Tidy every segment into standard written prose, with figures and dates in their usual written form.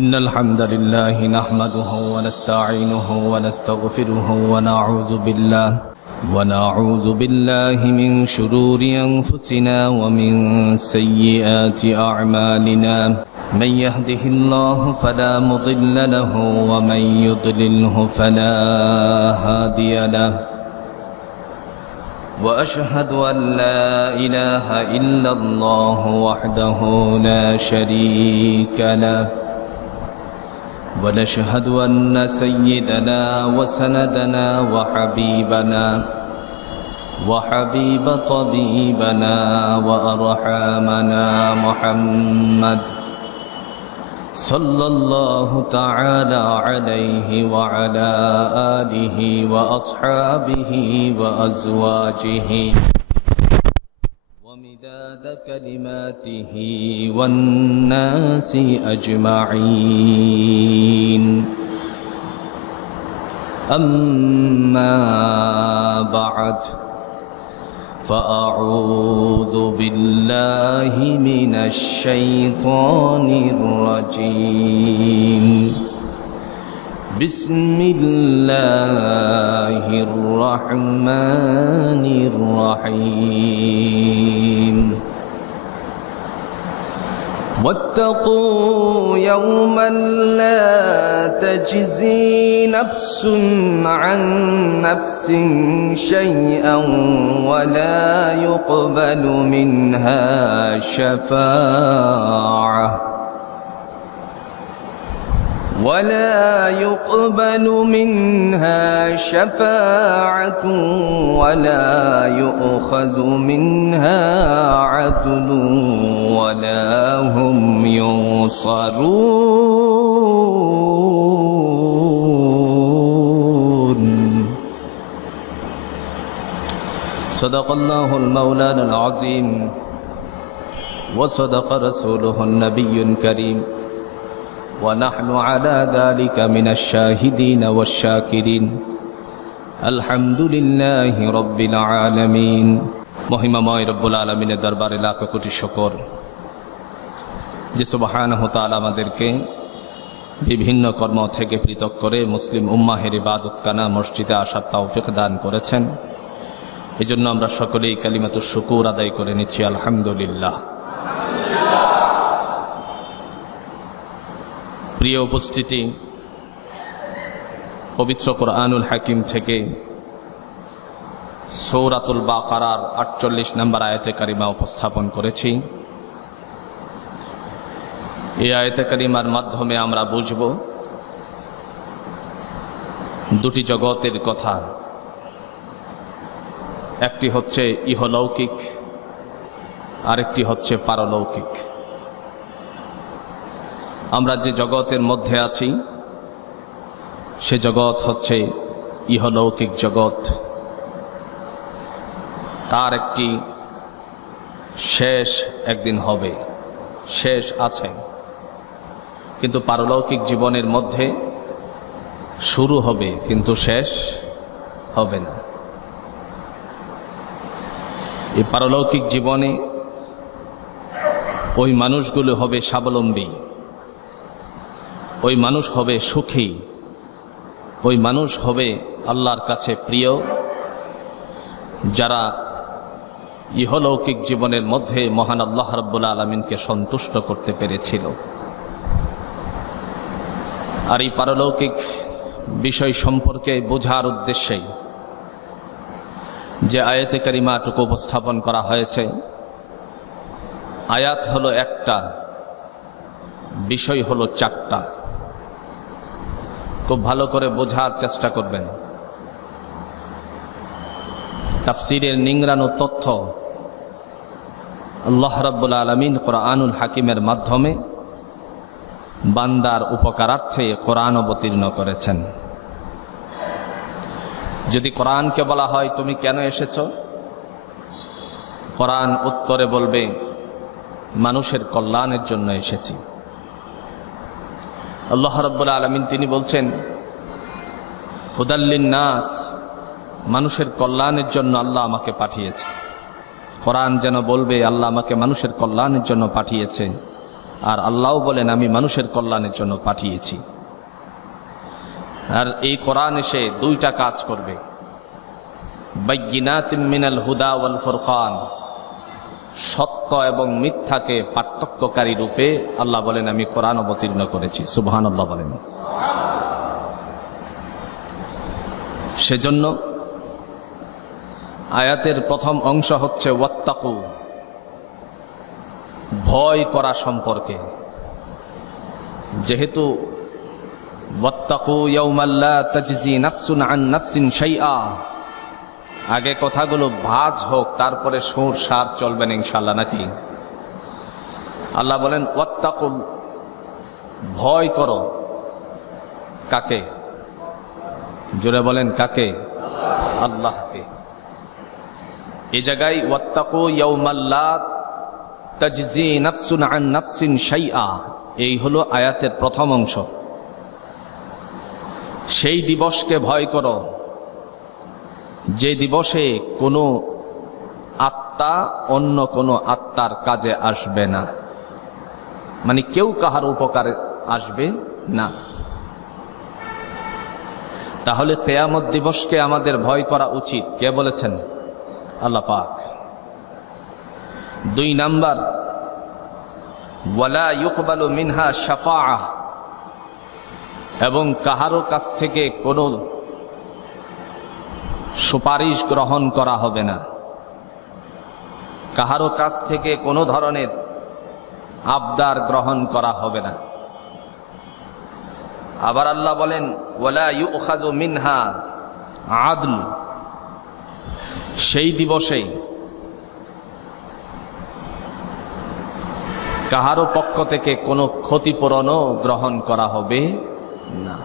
إن الحمد لله نحمده ونستعينه ونستغفره ونعوذ بالله من شرور أنفسنا ومن سيئات أعمالنا من يهده الله فلا مضل له ومن يضلله فلا هادي له وأشهد أن لا إله إلا الله وحده لا شريك له ونشهد أن سيدنا وسندنا وحبيب طبيبنا وأرحامنا محمد صلى الله تعالى عليه وعلى آله وأصحابه وأزواجه ومداد كلماته والناس أجمعين أما بعد فأعوذ بالله من الشيطان الرجيم بسم الله الرحمن الرحيم واتقوا يوما لا تجزي نفس عن نفس شيئا ولا يقبل منها شفاعة ولا يؤخذ منها عدل ولا هم ينصرون صدق الله المولانا العظيم وصدق رسوله النبي الكريم ونحن على ذلك من الشاهدين والشاكرين الحمد لله رب العالمين মহিমাময় রব্বুল আলামিনের দরবারে লাখ কোটি শুকর যে সুবহানাহু তাআলা আমাদেরকে বিভিন্ন কর্ম থেকে পৃথক করে মুসলিম উম্মাহের ইবাদতখানা মসজিদে আসার তৌফিক দান করেছেন। এজন্য আমরা সকলেই কালিমাতুশ শুকুর আদায় করে নিচ্ছি আলহামদুলিল্লাহ। প্রিয় উপস্থিতি, পবিত্র কোরআনুল হাকিম থেকে সূরাতুল বাকারার ৪৮ নম্বর আয়াতে কারিমা উপস্থাপন করেছি। এই আয়াতে কারিমার মাধ্যমে আমরা বুঝব দুটি জগতের কথা। একটি হচ্ছে ইহলৌকিক, আরেকটি হচ্ছে পারলৌকিক। আমরা যে জগতের মধ্যে আছি সে জগৎ হচ্ছে ইহলৌকিক জগৎ। তার একটি শেষ একদিন হবে, শেষ আছে। কিন্তু পারলৌকিক জীবনের মধ্যে শুরু হবে কিন্তু শেষ হবে না। এই পারলৌকিক জীবনে ওই মানুষগুলো হবে স্বাবলম্বী, ওই মানুষ হবে সুখী, ওই মানুষ হবে আল্লাহর কাছে প্রিয়, যারা ইহলৌকিক জীবনের মধ্যে মহান আল্লাহ রাব্বুল আলামিনকে সন্তুষ্ট করতে পেরেছিল। আর এই পারলৌকিক বিষয় সম্পর্কে বোঝার উদ্দেশ্যেই যে আয়াতে কারিমাটুকু উপস্থাপন করা হয়েছে। আয়াত হলো একটা, বিষয় হলো চারটা। খুব ভালো করে বোঝার চেষ্টা করবেন। তাফসীরের নিংড়ানো তথ্য আল্লাহ রাব্বুল আলামিন কোরআনুল হাকিমের মাধ্যমে বান্দার উপকারার্থে কোরআন অবতীর্ণ করেছেন। যদি কোরআনকে বলা হয় তুমি কেন এসেছো, কোরআন উত্তরে বলবে মানুষের কল্যাণের জন্য এসেছি। আল্লাহ রাব্বুল আলামিন তিনি বলছেন হুদাল্লিন নাস, মানুষের কল্যাণের জন্য আল্লাহ আমাকে পাঠিয়েছে। কোরআন যেন বলবে আল্লাহ আমাকে মানুষের কল্যাণের জন্য পাঠিয়েছে। আর আল্লাহ বলেন আমি মানুষের কল্যাণের জন্য পাঠিয়েছি। আর এই কোরআন এসে দুইটা কাজ করবে, বাইয়িনাতিম মিনাল হুদা ওয়াল ফুরকান, সত্য এবং মিথ্যাকে পার্থক্যকারী রূপে আল্লাহ বলেন আমি কোরআন অবতীর্ণ করেছি। সুবহানাল্লাহ বলেন। সেজন্য আয়াতের প্রথম অংশ হচ্ছে ওয়াত্তাকু, ভয় করা সম্পর্কে। যেহেতু ওয়াত্তাকু ইয়াওমান লা তাজজি নাফসুন আন নাফসিন শাইআ, আগে কথাগুলো ভাঁজ হোক, তারপরে সুর সার চলবেন ইনশাআল্লাহ, নাকি? আল্লাহ বলেন ওয়াত্তাকু, ভয় করো। কাকে? জোরে বলেন কাকে? আল্লাহকে। এই জায়গায় ওয়াত্তাকু ইয়াওমান লা তাজজি নাফসুন আন নাফসিন শাইআ, এই হলো আয়াতের প্রথম অংশ। সেই দিবসকে ভয় করো যে দিবসে কোনো আত্মা অন্য কোনো আত্মার কাজে আসবে না, মানে কেউ কাহার উপকারে আসবে না। তাহলে কিয়ামত দিবসকে আমাদের ভয় করা উচিত। কে বলেছেন? আল্লাহ পাক। 2 নাম্বার, ওয়ালা ইউকবালু মিনহা শাফাআহ, এবং কাহারও কাছ থেকে কোনো সুপারিশ গ্রহণ করা হবে না, কাহারও কাছ থেকে কোনো ধরনের আবদার গ্রহণ করা হবে না। আবার আল্লাহ বলেন ওয়ালা ইউখাযু মিনহা আদল, সেই দিবসে কাহারও পক্ষ থেকে কোনো ক্ষতিপূরণও গ্রহণ করা হবে না।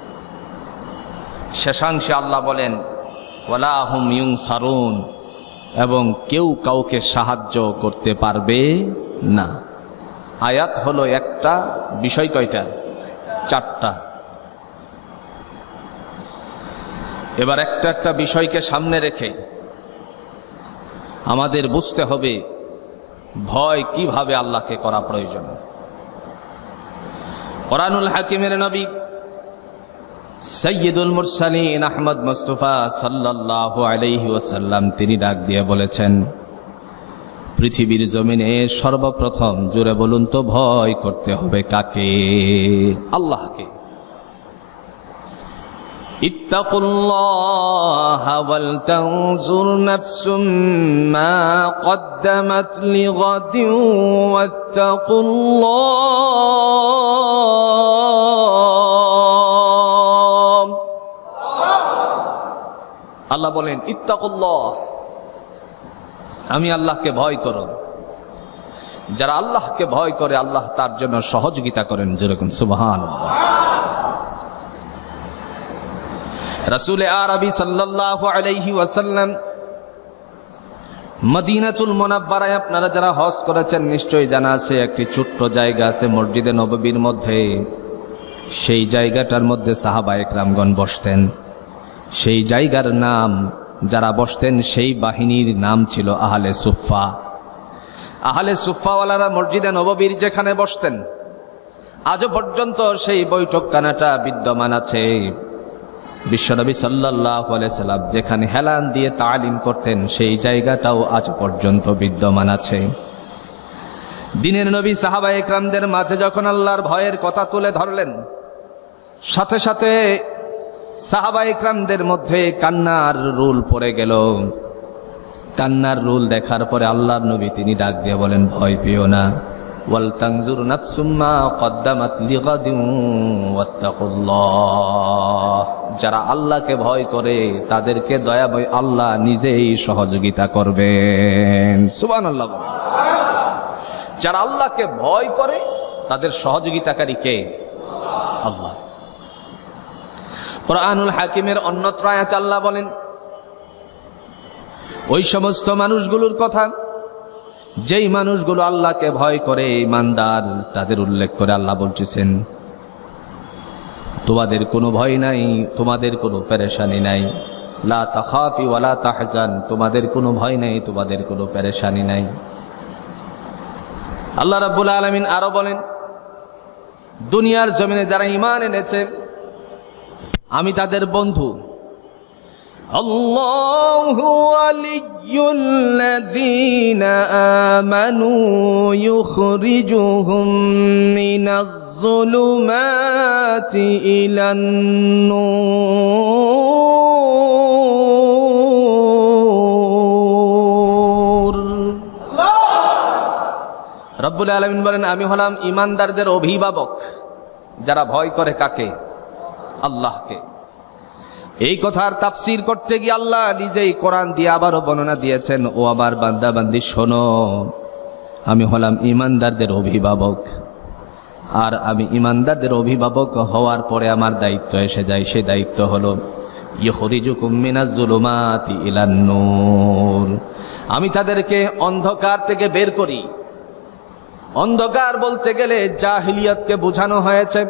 শেষাংশে আল্লাহ বলেন ওয়ালা হুম ইউনসারুন, এবং কেউ কাউকে সাহায্য করতে পারবে না। আয়াত হলো একটা, বিষয় কয়টা? 4টা। এবার একটা একটা বিষয়কে সামনে রেখে আমাদের বুঝতে হবে ভয় কিভাবে আল্লাহকে করা প্রয়োজন। কোরআনুল হাকিমের নবী সাইয়্যিদুল মুরসালিন আহমদ মুস্তাফা সাল্লাল্লাহু আলাইহি ওয়াসাল্লাম তিনি ডাক দিয়ে বলেছেন, পৃথিবীর জমিনে সর্বপ্রথম, জোরে বলুন তো, ভয় করতে হবে কাকে? আল্লাহকে। ইত্তাকুল্লাহা ওয়াল তানজুর নাফসুম মা কদ্দামাত লিগাদিন ওয়াত্তাকুল্লাহ। আল্লাহ বলেন ইত্তাকুল্লাহ, আমি আল্লাহকে ভয় করো। যারা আল্লাহকে ভয় করে আল্লাহ তার জন্য সহযোগিতা করেন। যেরকম সুবহানাল্লাহ। রাসূল আরবি সাল্লাল্লাহু আলাইহি ওয়াসাল্লাম মদিনাতুল মুনাওয়ারায়, আপনারা যারা হজ করেছেন নিশ্চয়ই জানা আছে, একটি ছোট্ট জায়গা আছে মসজিদে নববীর মধ্যে। সেই জায়গাটার মধ্যে সাহাবায়ে কেরামগণ বসতেন। সেই জায়গার নাম, যারা বসতেন সেই বাহিনীর নাম ছিল আহলে সুফা। আহলে সুফাওয়ালারা মসজিদে নববীর যেখানে বসতেন, আজও পর্যন্ত সেই বৈঠকখানাটা বিদ্যমান আছে। বিশ্বনবী সাল্লাল্লাহু আলাইহি সাল্লাম যেখানে হেলান দিয়ে তালিম করতেন, সেই জায়গাটাও আজ পর্যন্ত বিদ্যমান আছে। দিনের নবী সাহাবায়ে কেরামদের মাঝে যখন আল্লাহর ভয়ের কথা তুলে ধরলেন, সাথে সাথে সাহাবায়ে কেরামদের মধ্যে কান্নার রুল পড়ে গেল। কান্নার রুল দেখার পরে আল্লাহর নবী তিনি ডাক দিয়ে বলেন, ভয় পেও না, ওয়াল তানজুর নাফসুম মা কদ্দামাত লিগাদিন ওয়াত্তাকুল্লাহ। যারা আল্লাহকে ভয় করে তাদেরকে দয়াময় আল্লাহ নিজেই সহযোগিতা করবেন। সুবহানাল্লাহ। যারা আল্লাহকে ভয় করে তাদের সহযোগিতাকারী কে? আল্লাহ। কোরআনুল হাকিমের অন্যত্র আয়াতে আল্লাহ বলেন ওই সমস্ত মানুষগুলোর কথা, যেই মানুষগুলো আল্লাহকে ভয় করে, ইমানদার, তাদের উল্লেখ করে আল্লাহ বলছেন, তোমাদের কোনো ভয় নাই, তোমাদের কোনো পেরেশানি নাই। লা তাখাফি ওয়ালা তাহজান, তোমাদের কোনো ভয় নাই, তোমাদের কোনো পেরেশানি নাই। আল্লাহ রাব্বুল আলামিন আরো বলেন দুনিয়ার জমিনে যারা ঈমান এনেছে আমি তাদের বন্ধু। আল্লাহু ওয়ালিয়্যুল্লাযীনা আমানু ইউখরিজুহুম মিনাজ-যুলুমাতি ইলান-নূর। রব্বুল আলামিন বলেন, আমি হলাম ঈমানদারদের অভিভাবক, যারা ভয় করে কাকে? আল্লাহকে। এই কথার তাফসীর করতে গিয়ে আল্লাহ নিজেই কোরআন দিয়ে আবারও বর্ণনা দিয়েছেন, ও আমার বান্দা বান্দি শোনো, আমি হলাম ঈমানদারদের অভিভাবক। আর আমি ঈমানদারদের অভিভাবক হওয়ার পরে আমার দায়িত্ব এসে যায়, সে দায়িত্ব হলো ইউখরিজুকুম মিনাজ-যুলুমাতি ইলান-নূর। আমি তাদেরকে অন্ধকার থেকে বের করি। অন্ধকার বলতে গেলে জাহিলিয়াতকে বোঝানো হয়েছে,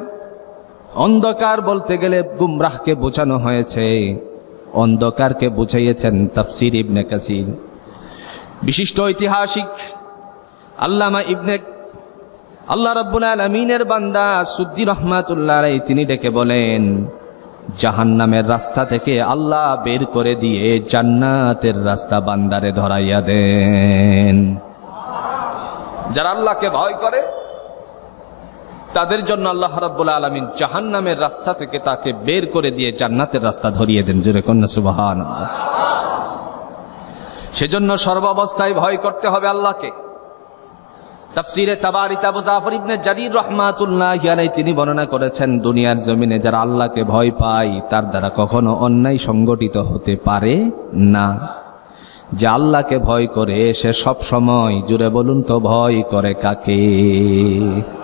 অন্ধকার বলতে গেলে গুমরাহকে বোঝানো হয়েছে, অন্ধকারকে বুঝাইয়েছেন তাফসীর ইবনে কাসির। বিশিষ্ট ঐতিহাসিক আল্লামা আল্লাহ রাব্বুল আলামিনের বান্দা সুদ্দী রাহমাতুল্লাহ আলাইহি তিনি ডেকে বলেন, জাহান্নামের রাস্তা থেকে আল্লাহ বের করে দিয়ে জান্নাতের রাস্তা বান্দারে ধরাইয়া দেন। যারা আল্লাহকে ভয় করে তাদের জন্য আল্লাহ রাব্বুল আলামিন জাহান্নামের রাস্তা থেকে তাকে বের করে দিয়ে জান্নাতের রাস্তা ধরিয়ে দেন। জোরে কন্যা সুবহানাল্লাহ। সেজন্য সর্বাবস্থায় ভয় করতে হবে আল্লাহকে। তাফসীরে তাবারী আবু জাফর ইবনে জারীর রাহমাতুল্লাহি আলাইহি তিনি বর্ণনা করেছেন, দুনিয়ার জমিনে যারা আল্লাহকে ভয় পায় তার দ্বারা কখনো অন্যায় সংগঠিত হতে পারে না। যে আল্লাহকে ভয় করে সে সব সময়, জুড়ে বলুন তো, ভয় করে কাকে?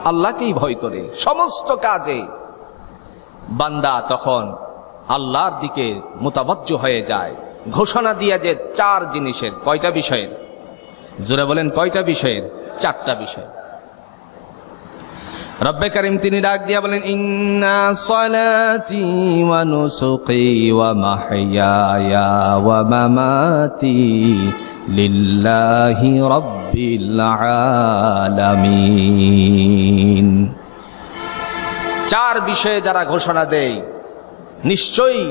আল্লাহকেই ভয় করে। সমস্ত কাজে বান্দা তখন আল্লাহর দিকে মুতাওয়াজ্জুহ হয়ে যায়। ঘোষণা দিয়ে যে 4 জিনিসের, কয়টা বিষয়ের? জুড়ে বলেন কয়টা বিষয়ের? 4টা বিষয়। রব্বে কারীম তিনি ডাক দিয়া বলেন, ইন্না সলাতি ওয়া নুসুকি ওয়া মাহইয়ায়া ওয়া মামাতি লিল্লাহি রাব্বিল আলামিন। 4 বিষয়ে যারা ঘোষণা দেয়, নিশ্চয়ই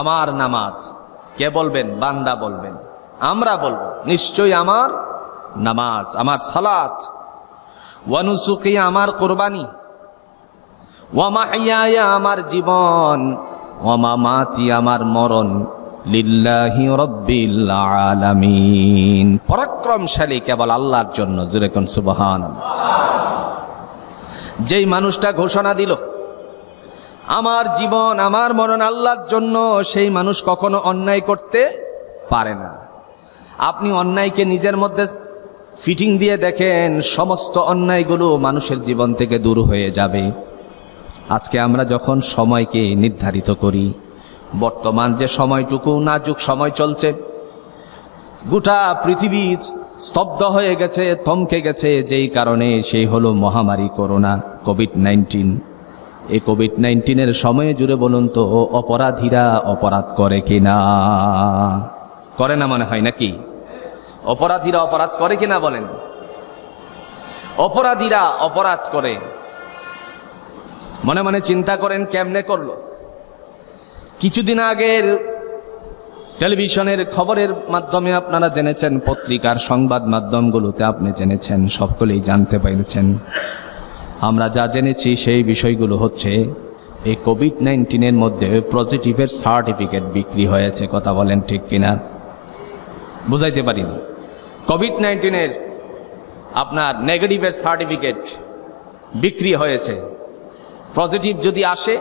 আমার নামাজ, কে বলবেন? বান্দা বলবেন, আমরা বলবো নিশ্চয়ই আমার নামাজ, আমার সালাত, ওয়া নুসুকি আমার কুরবানি, ওয়া মাহইয়ায়া আমার জীবন, ওয়া মামাতি আমার মরণ, লিল্লাহি রাব্বিল আলামিন, পরাক্রমশালী কেবল আল্লাহর জন্য। জোরে কোন সুবহানাল্লাহ। যেই মানুষটা ঘোষণা দিল আমার জীবন আমার মরণ আল্লাহর জন্য, সেই মানুষ কখনো অন্যায় করতে পারে না। আপনি অন্যায়কে নিজের মধ্যে ফিটিং দিয়ে দেখেন, সমস্ত অন্যায়গুলো মানুষের জীবন থেকে দূর হয়ে যাবে। আজকে আমরা যখন সময়কে নির্ধারিত করি, বর্তমান যে সময়টুকু নাজুক সময় চলছে, গোটা পৃথিবী স্তব্ধ হয়ে গেছে, থমকে গেছে, যেই কারণে সেই হলো মহামারী করোনা, কোভিড-19। এই কোভিড-19 সময়ে জুড়ে বলুন তো, অপরাধীরা অপরাধ করে কিনা? করে না মনে হয় নাকি? অপরাধীরা অপরাধ করে কিনা বলেন? অপরাধীরা অপরাধ করে। মনে মনে চিন্তা করেন কেমনে করলো। কিছুদিন আগের টেলিভিশনের খবরের মাধ্যমে আপনারা জেনেছেন, পত্রিকার সংবাদ মাধ্যমগুলোতে আপনি জেনেছেন, সকলেই জানতে পেরেছেন। আমরা যা জেনেছি সেই বিষয়গুলো হচ্ছে, এই কোভিড-19 মধ্যে পজিটিভের সার্টিফিকেট বিক্রি হয়েছে। কথা বলেন ঠিক কিনা? বুঝাইতে পারিনি। কোভিড-19 আপনার নেগেটিভের সার্টিফিকেট বিক্রি হয়েছে। পজিটিভ যদি আসে,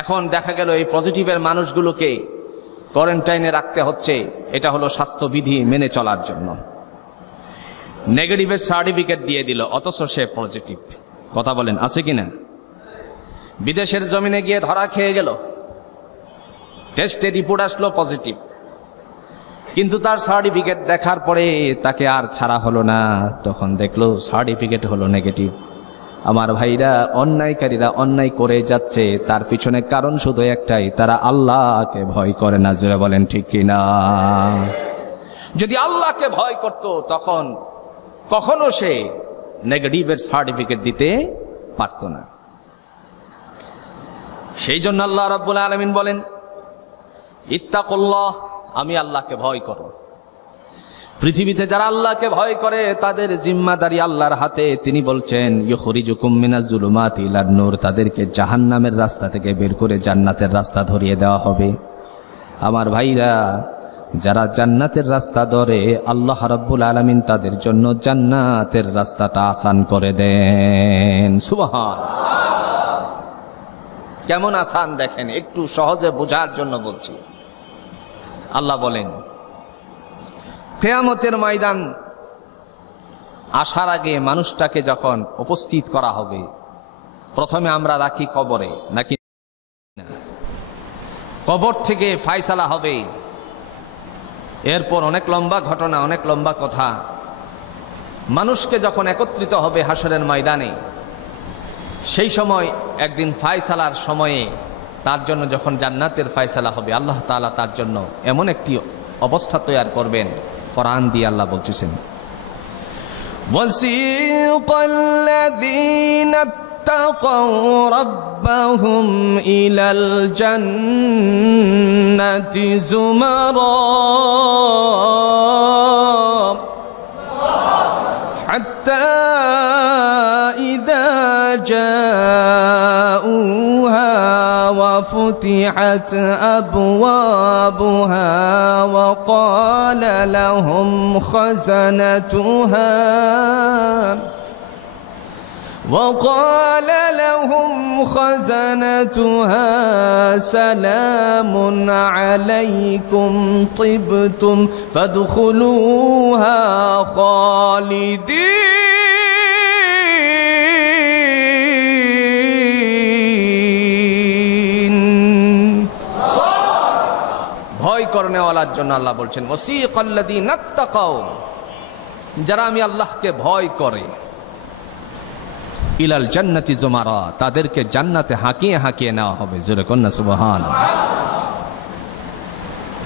এখন দেখা গেল এই পজিটিভের মানুষগুলোকে কোয়ারেন্টাইনে রাখতে হচ্ছে। এটা হলো স্বাস্থ্যবিধি মেনে চলার জন্য। নেগেটিভের সার্টিফিকেট দিয়ে দিল, অথচ সে পজিটিভ। কথা বলেন আছে কিনা? বিদেশের জমিনে গিয়ে ধরা খেয়ে গেল, টেস্টে রিপোর্ট আসলো পজিটিভ, কিন্তু তার সার্টিফিকেট দেখার পরে তাকে আর ছাড়া হলো না। তখন দেখলো সার্টিফিকেট হলো নেগেটিভ। আমার ভাইরা, অন্যায়কারীরা অন্যায় করে যাচ্ছে, তার পিছনে কারণ শুধু একটাই, তারা আল্লাহকে ভয় করে না। জোরে বলেন ঠিক কিনা? যদি আল্লাহকে ভয় করত, তখন কখনো সে নেগেটিভের সার্টিফিকেট দিতে পারত না। সেই জন্য আল্লাহ রাব্বুল আলামিন বলেন, ইত্তাকুল্লাহ, আমি আল্লাহকে ভয় করো। পৃথিবীতে যারা আল্লাহকে ভয় করে তাদের জিম্মাদারি আল্লাহর হাতে। তিনি বলছেন, ইউখরিজুকুম মিনাজ জুলুমাতি ইলান নূর, তাদেরকে জাহান্নামের রাস্তা থেকে বের করে জান্নাতের রাস্তা ধরিয়ে দেওয়া হবে। আমার ভাইরা, যারা জান্নাতের রাস্তা ধরে আল্লাহ রাব্বুল আলামিন তাদের জন্য জান্নাতের রাস্তাটা আসান করে দেন। সুবহানাল্লাহ। কেমন আসান দেখেন, একটু সহজে বোঝার জন্য বলছি। আল্লাহ বলেন, কিয়ামতের ময়দান আসার আগে মানুষটাকে যখন উপস্থিত করা হবে, প্রথমে আমরা রাখি কবরে, নাকি না? কবর থেকে ফায়সালা হবে, এরপর অনেক লম্বা ঘটনা, অনেক লম্বা কথা। মানুষকে যখন একত্রিত হবে হাসরের ময়দানে, সেই সময় একদিন ফায়সালার সময়ে তার জন্য যখন জান্নাতের ফায়সালা হবে, আল্লাহ তাআলা তার জন্য এমন একটি অবস্থা তৈরি করবেন, কোরআন দিয়ে আল্লাহ বলতেছেন, ওয়াসিকাল্লাযীনা ইত্তাকাউ রাব্বাহুম ইলাল জান্নাতি যুমারা হাত্তা ইযা জাউহা وفتحت أبوابها وقال لهم خزنتها سلام عليكم طبتم فادخلوها خالدين। ভয় করনেওয়ালার জন্য আল্লাহ বলছেন, ওয়াসিকাল্লাযীনা ইত্তাকাউ, যারা আমি আল্লাহকে ভয় করে, ইলাল জান্নাতি যুমারা, তাদেরকে জান্নাতে হাঁকিয়ে হাঁকিয়ে নেওয়া হবে। জোরে কন্যা সুবহানাল্লাহ।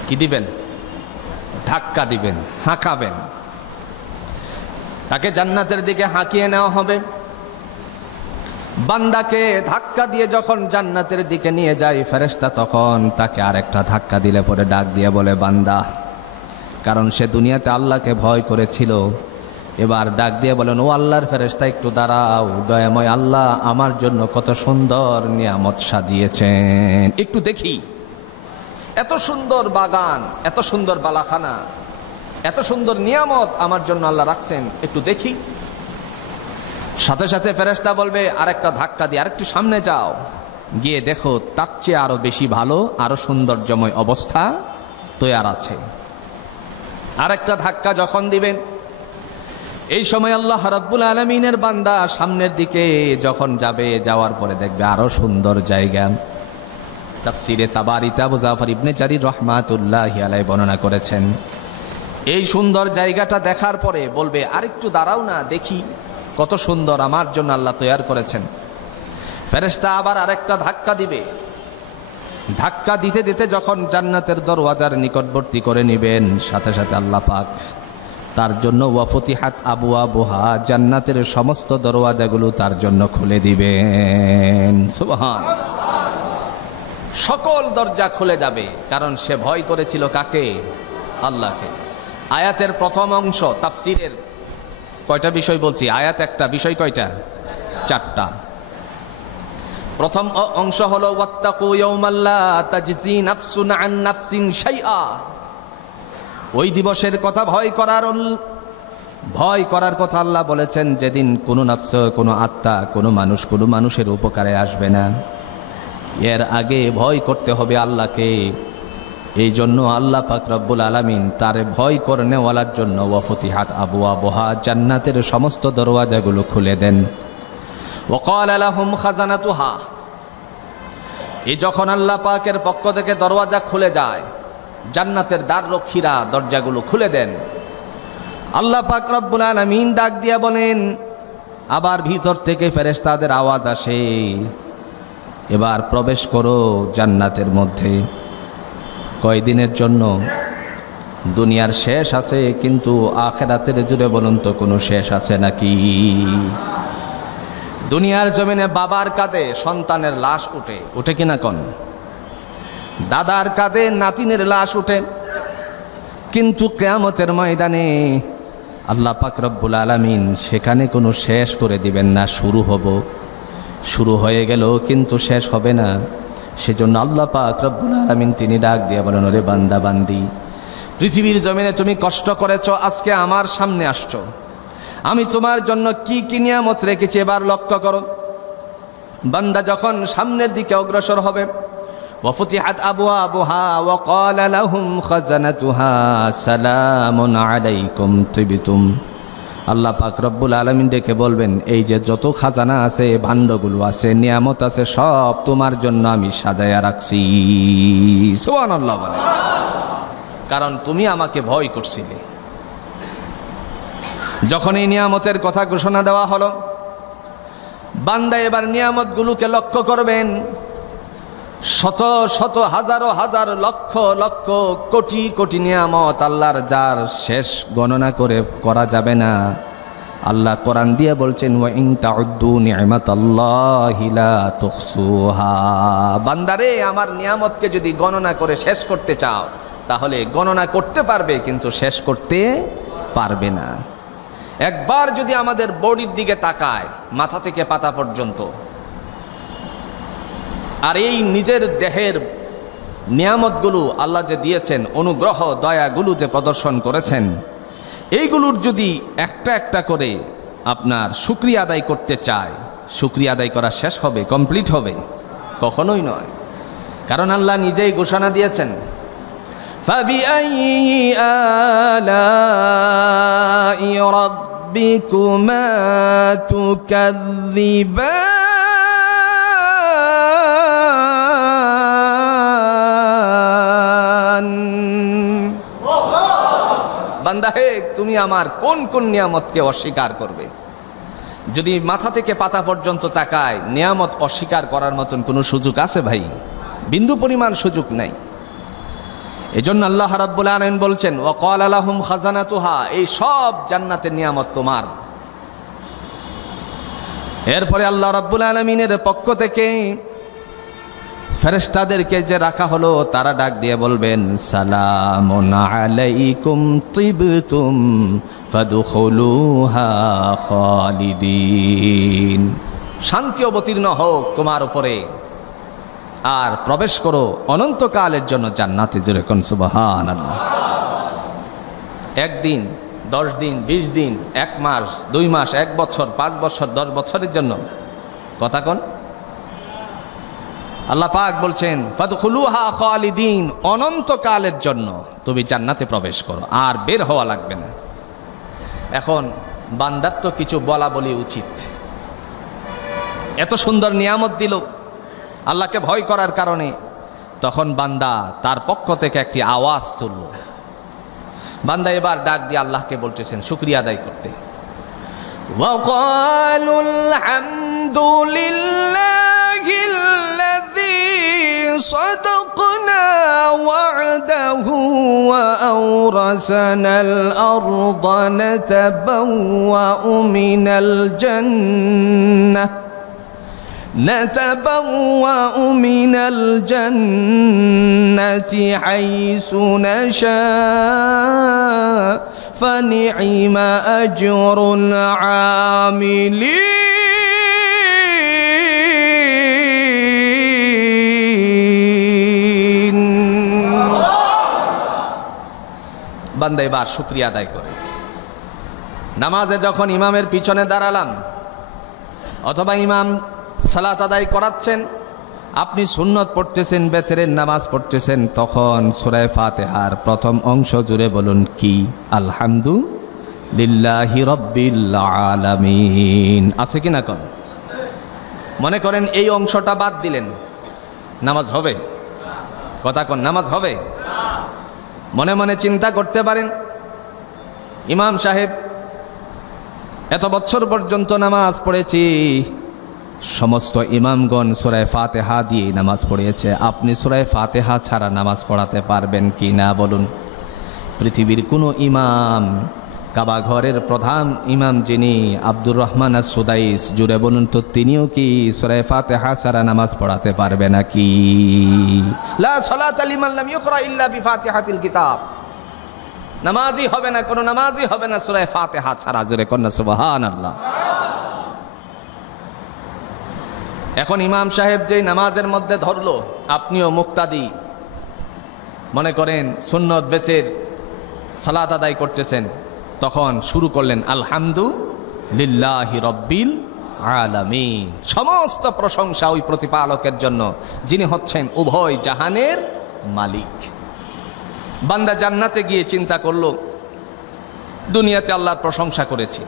কি দিবেন? ধাক্কা দিবেন, হাঁকাবেন, তাকে জান্নাতের দিকে হাঁকিয়ে নেওয়া হবে। বান্দাকে ধাক্কা দিয়ে যখন জান্নাতের দিকে নিয়ে যায় ফেরেশতা, তখন তাকে আরেকটা ধাক্কা দিলে পরে ডাক দিয়ে বলে, বান্দা, কারণ সে দুনিয়াতে আল্লাহকে ভয় করেছিল। এবার ডাক দিয়ে বলেন, ও আল্লাহর ফেরেশতা, একটু দাঁড়াও, দয়াময় আল্লাহ আমার জন্য কত সুন্দর নিয়ামত সাজিয়েছেন, একটু দেখি। এত সুন্দর বাগান, এত সুন্দর বালাখানা, এত সুন্দর নিয়ামত আমার জন্য আল্লাহ রাখছেন, একটু দেখি। সাথে সাথে ফেরেশতা বলবে, আরেকটা ধাক্কা দিয়ে আরেকটু সামনে যাও, গিয়ে দেখো তার চেয়ে আরো বেশি ভালো, আরো সৌন্দর্যময় অবস্থা তৈরি আছে। আরেকটা ধাক্কা যখন দিবেন, এই সময় আল্লাহ রাব্বুল আলামিনের বান্দা সামনের দিকে যখন যাবে, যাওয়ার পরে দেখবে আরো সুন্দর জায়গা। তাফসিরে তাবারিতে আবু জাফর ইবনে জারির রাহমাতুল্লাহি আলাইহি বর্ণনা করেছেন, এই সুন্দর জায়গাটা দেখার পরে বলবে, আরেকটু দাঁড়াও না, দেখি কত সুন্দর আমার জন্য আল্লাহ তৈরি করেছেন। ফেরেশতা আবার আরেকটা ধাক্কা দিবে। ধাক্কা দিতে দিতে যখন জান্নাতের দরওয়াজার নিকটবর্তী করে নেবেন, সাথে সাথে আল্লাহ পাক তার জন্য ওয়াফতিহাত আবওয়াবুহা, জান্নাতের সমস্ত দরওয়াজাগুলো তার জন্য খুলে দিবেন। সুবহানাল্লাহ। সকল দরজা খুলে যাবে, কারণ সে ভয় করেছিল কাকে? আল্লাহকে। আয়াতের প্রথম অংশ তাফসীরের কয়টা বিষয় বলছি? আয়াত একটা, বিষয় কয়টা? চারটা। প্রথম অংশ হলো ওয়াত্তাকু ইয়াওমান লা তাজজি নাফসুন আন নাফসিন শাইআ, ওই দিবসের কথা ভয় করার কথা আল্লাহ বলেছেন, যেদিন কোনো নফস, কোনো আত্মা, কোনো মানুষের উপকারে আসবে না। এর আগে ভয় করতে হবে আল্লাহকে। এই জন্য আল্লাহ পাক রব্বুল আলামিন তার ভয় করনেওয়ালার জন্য ওয়াফতিহাত আবওয়াবুহা, জান্নাতের সমস্ত দরওয়াজাগুলো খুলে দেন। ওয়াকালা লাহুম খাজানাতুহা, এই যখন আল্লাহ পাকের পক্ষ থেকে দরওয়াজা খুলে যায়, জান্নাতের দ্বাররক্ষীরা দরজাগুলো খুলে দেন। আল্লাহ পাক রব্বুল আলামিন ডাক দিয়া বলেন, আবার ভিতর থেকে ফেরেশতাদের আওয়াজ আসে, এবার প্রবেশ করো জান্নাতের মধ্যে। কয়দিনের জন্য? দুনিয়ার শেষ আছে, কিন্তু আখিরাতের জুড়ে বলুন তো কোনো শেষ আছে নাকি? দুনিয়ার জমিনে বাবার কাঁধে সন্তানের লাশ উঠে, উঠে কিনা কোন? দাদার কাঁধে নাতিনের লাশ উঠে। কিন্তু কিয়ামতের ময়দানে আল্লাহ পাক রব্বুল আলামিন সেখানে কোনো শেষ করে দিবেন না। শুরু হয়ে গেল কিন্তু শেষ হবে না। সেজন্য আল্লাহ পাক রব্বুল আলামিন তিনি ডাক দিয়ে বলেন, ওরে বান্দা বান্দি, পৃথিবীর জমিনে তুমি কষ্ট করেছ, আজকে আমার সামনে আসছো, আমি তোমার জন্য কি কি নিয়ামত রেখেছি এবার লক্ষ্য করো। বান্দা যখন সামনের দিকে অগ্রসর হবে, ওয়াফুতিহাত আবওয়াবুহা ওয়া ক্বালা লাহুম খাজানাতুহা সালামুন আলাইকুম তিবতুম। আল্লাহ পাক রব্বুল আলামিন ডেকে বলবেন, এই যে যত খাজানা আছে, ভাণ্ডগুলো আছে, নিয়ামত আছে, সব তোমার জন্য আমি সাজায়া রাখছি। সুবহানাল্লাহ বলে, কারণ তুমি আমাকে ভয় করছিলে। যখন এই নিয়ামতের কথা ঘোষণা দেওয়া হলো, বান্দা এবার নিয়ামতগুলোকে লক্ষ্য করবেন। শত শত হাজারো হাজার লক্ষ লক্ষ কোটি কোটি নিয়ামত আল্লাহর, যার শেষ গণনা করে করা যাবে না। আল্লাহ কোরআন দিয়ে বলছেন, ওয়া ইন তাউদ্দু নি'মাতাল্লাহি লা তুহসুহা। বান্দারে, আমার নিয়ামতকে যদি গণনা করে শেষ করতে চাও, তাহলে গণনা করতে পারবে কিন্তু শেষ করতে পারবে না। একবার যদি আমাদের বডির দিকে তাকায়, মাথা থেকে পাতা পর্যন্ত, আর এই নিজের দেহের নিয়ামতগুলো আল্লাহ যে দিয়েছেন, অনুগ্রহ দয়াগুলো যে প্রদর্শন করেছেন, এইগুলোর যদি একটা একটা করে আপনার শুকরিয়া আদায় করতে চায়, শুকরিয়া আদায় করা শেষ হবে, কমপ্লিট হবে? কখনোই নয়। কারণ আল্লাহ নিজেই ঘোষণা দিয়েছেন, ফাবিআইয়ি আলাই রাব্বিকুমা তুকাযযিবান। বান্দা হে, তুমি আমার কোন কোন নিয়ামতকে অস্বীকার করবে? যদি মাথা থেকে পাতা পর্যন্ত তাকায়, নিয়ামত অস্বীকার করার মতন কোনো সুযোগ আছে ভাই? বিন্দু পরিমাণ সুযোগ নাই। এজন্য আল্লাহ রাব্বুল আলামিন বলছেন, ওয়া ক্বালা লাহুম খাজানাতুহা, এই সব জান্নাতের নিয়ামত তোমার। এরপরে আল্লাহ রাব্বুল আলামিনের পক্ষ থেকে ফেরেশতাদেরকে যে রাখা হলো, তারা ডাক দিয়ে বলবেন, সালামুন আলাইকুম তিবতুম ফাদখুলুহা খালিদিন। শান্তি অবতীর্ণ হোক তোমার উপরে, আর প্রবেশ করো অনন্তকালের জন্য জান্নাতে। জোরে কোন সুবহানাল্লাহ। একদিন, 10 দিন, 20 দিন, 1 মাস, 2 মাস, 1 বছর, 5 বছর, 10 বছরের জন্য কথা কোন? আল্লাহ পাক বলছেন, ফাদখুলুহা খালিদিন, অনন্তকালের জন্য তুমি জান্নাতে প্রবেশ করো, আর বের হওয়া লাগবে না। এখন বান্দার তো কিছু বলা বলি উচিত। এত সুন্দর নিয়ামত দিল আল্লাহকে ভয় করার কারণে, তখন বান্দা তার পক্ষ থেকে একটি আওয়াজ তুলল। বান্দা এবার ডাক দিয়ে আল্লাহকে বলতেছেন শুকরিয়া আদায় করতে। ওয়া ক্বালুল হামদুলিল্লাহিল্লাযী সাদাকনা ওয়া'দাহু ওয়া আওরাসানাল আরদা নাতাবাওয়া'ু মিনাল জান্নাহ نتبوأ من الجنة حيث نشاء فنعم أجر العاملين। বান্দা এবার শুকরিয়া আদায় করে। নামাজে যখন ইমামের পিছনে দাঁড়ালাম, অথবা ইমাম সালাত আদায় করাচ্ছেন, আপনি সুন্নত পড়তেছেন, বেতরের নামাজ পড়তেছেন, তখন সূরা ফাতিহার প্রথম অংশ জুড়ে বলুন কি? আলহামদুলিল্লাহি রাব্বিল আলামিন। আছে কি না? কোন মনে করেন এই অংশটা বাদ দিলেন, নামাজ হবে? কথা কোন? নামাজ হবে? মনে মনে চিন্তা করতে পারেন, ইমাম সাহেব এত বছর পর্যন্ত নামাজ পড়েছি, সমস্ত ইমামগণ সূরা ফাতিহা দিয়ে নামাজ পড়িয়েছে, আপনি সূরা ফাতিহা ছাড়া নামাজ পড়াতে পারবেন কি না বলুন? পৃথিবীর কোনো ইমাম কাবা ঘরের প্রধান ইমাম যিনি আব্দুর রহমান আস-সুদাইস, জুড়ে বলুন তো তিনিও কি সূরা ফাতিহা ছাড়া নামাজ পড়াতে পারবে নাকি? লা সালাতা লিমান লাম ইকরা ইল্লা বিফাতিহাতিল কিতাব। নামাজই হবে না, কোনো নামাজই হবে না সূরা ফাতিহা ছাড়া। জোরে কন্যা সুবহানাল্লাহ। এখন ইমাম সাহেব যেই নামাজের মধ্যে ধরলো, আপনিও মুক্তাদি মনে করেন সুন্নত বেচের সালাত আদায় করতেছেন, তখন শুরু করলেন আলহামদুলিল্লাহি রব্বিল আলামিন। সমস্ত প্রশংসা ওই প্রতিপালকের জন্য যিনি হচ্ছেন উভয় জাহানের মালিক। বান্দা জান্নাতে গিয়ে চিন্তা করলো, দুনিয়াতে আল্লাহর প্রশংসা করেছি,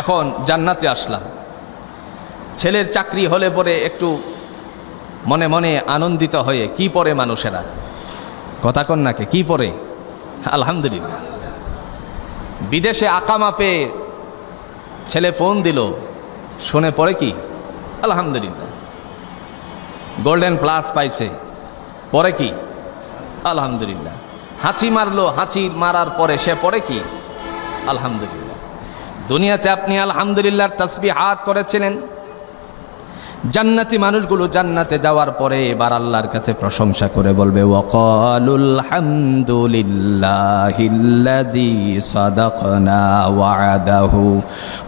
এখন জান্নাতে আসলাম, ছেলের চাকরি হলে পরে একটু মনে মনে আনন্দিত হয়ে কি পরে মানুষেরা, কথা কন নাকে, কি পরে? আলহামদুলিল্লাহ। বিদেশে আকামা পেয়ে ছেলে ফোন দিল, শুনে পড়ে কি? আলহামদুলিল্লাহ। গোল্ডেন প্লাস পাইছে, পরে কি? আলহামদুলিল্লাহ। হাঁচি মারলো, হাঁচি মারার পরে সে পড়ে কি? আলহামদুলিল্লাহ। দুনিয়াতে আপনি আলহামদুলিল্লাহর তাসবিহাত করেছিলেন, জান্নাতি মানুষগুলো জান্নাতে যাওয়ার পরে এবার আল্লাহর কাছে প্রশংসা করে বলবে ওয়াকালুল হামদুলিল্লাহিল্লাযী সাদাকনা ওয়া'দাহু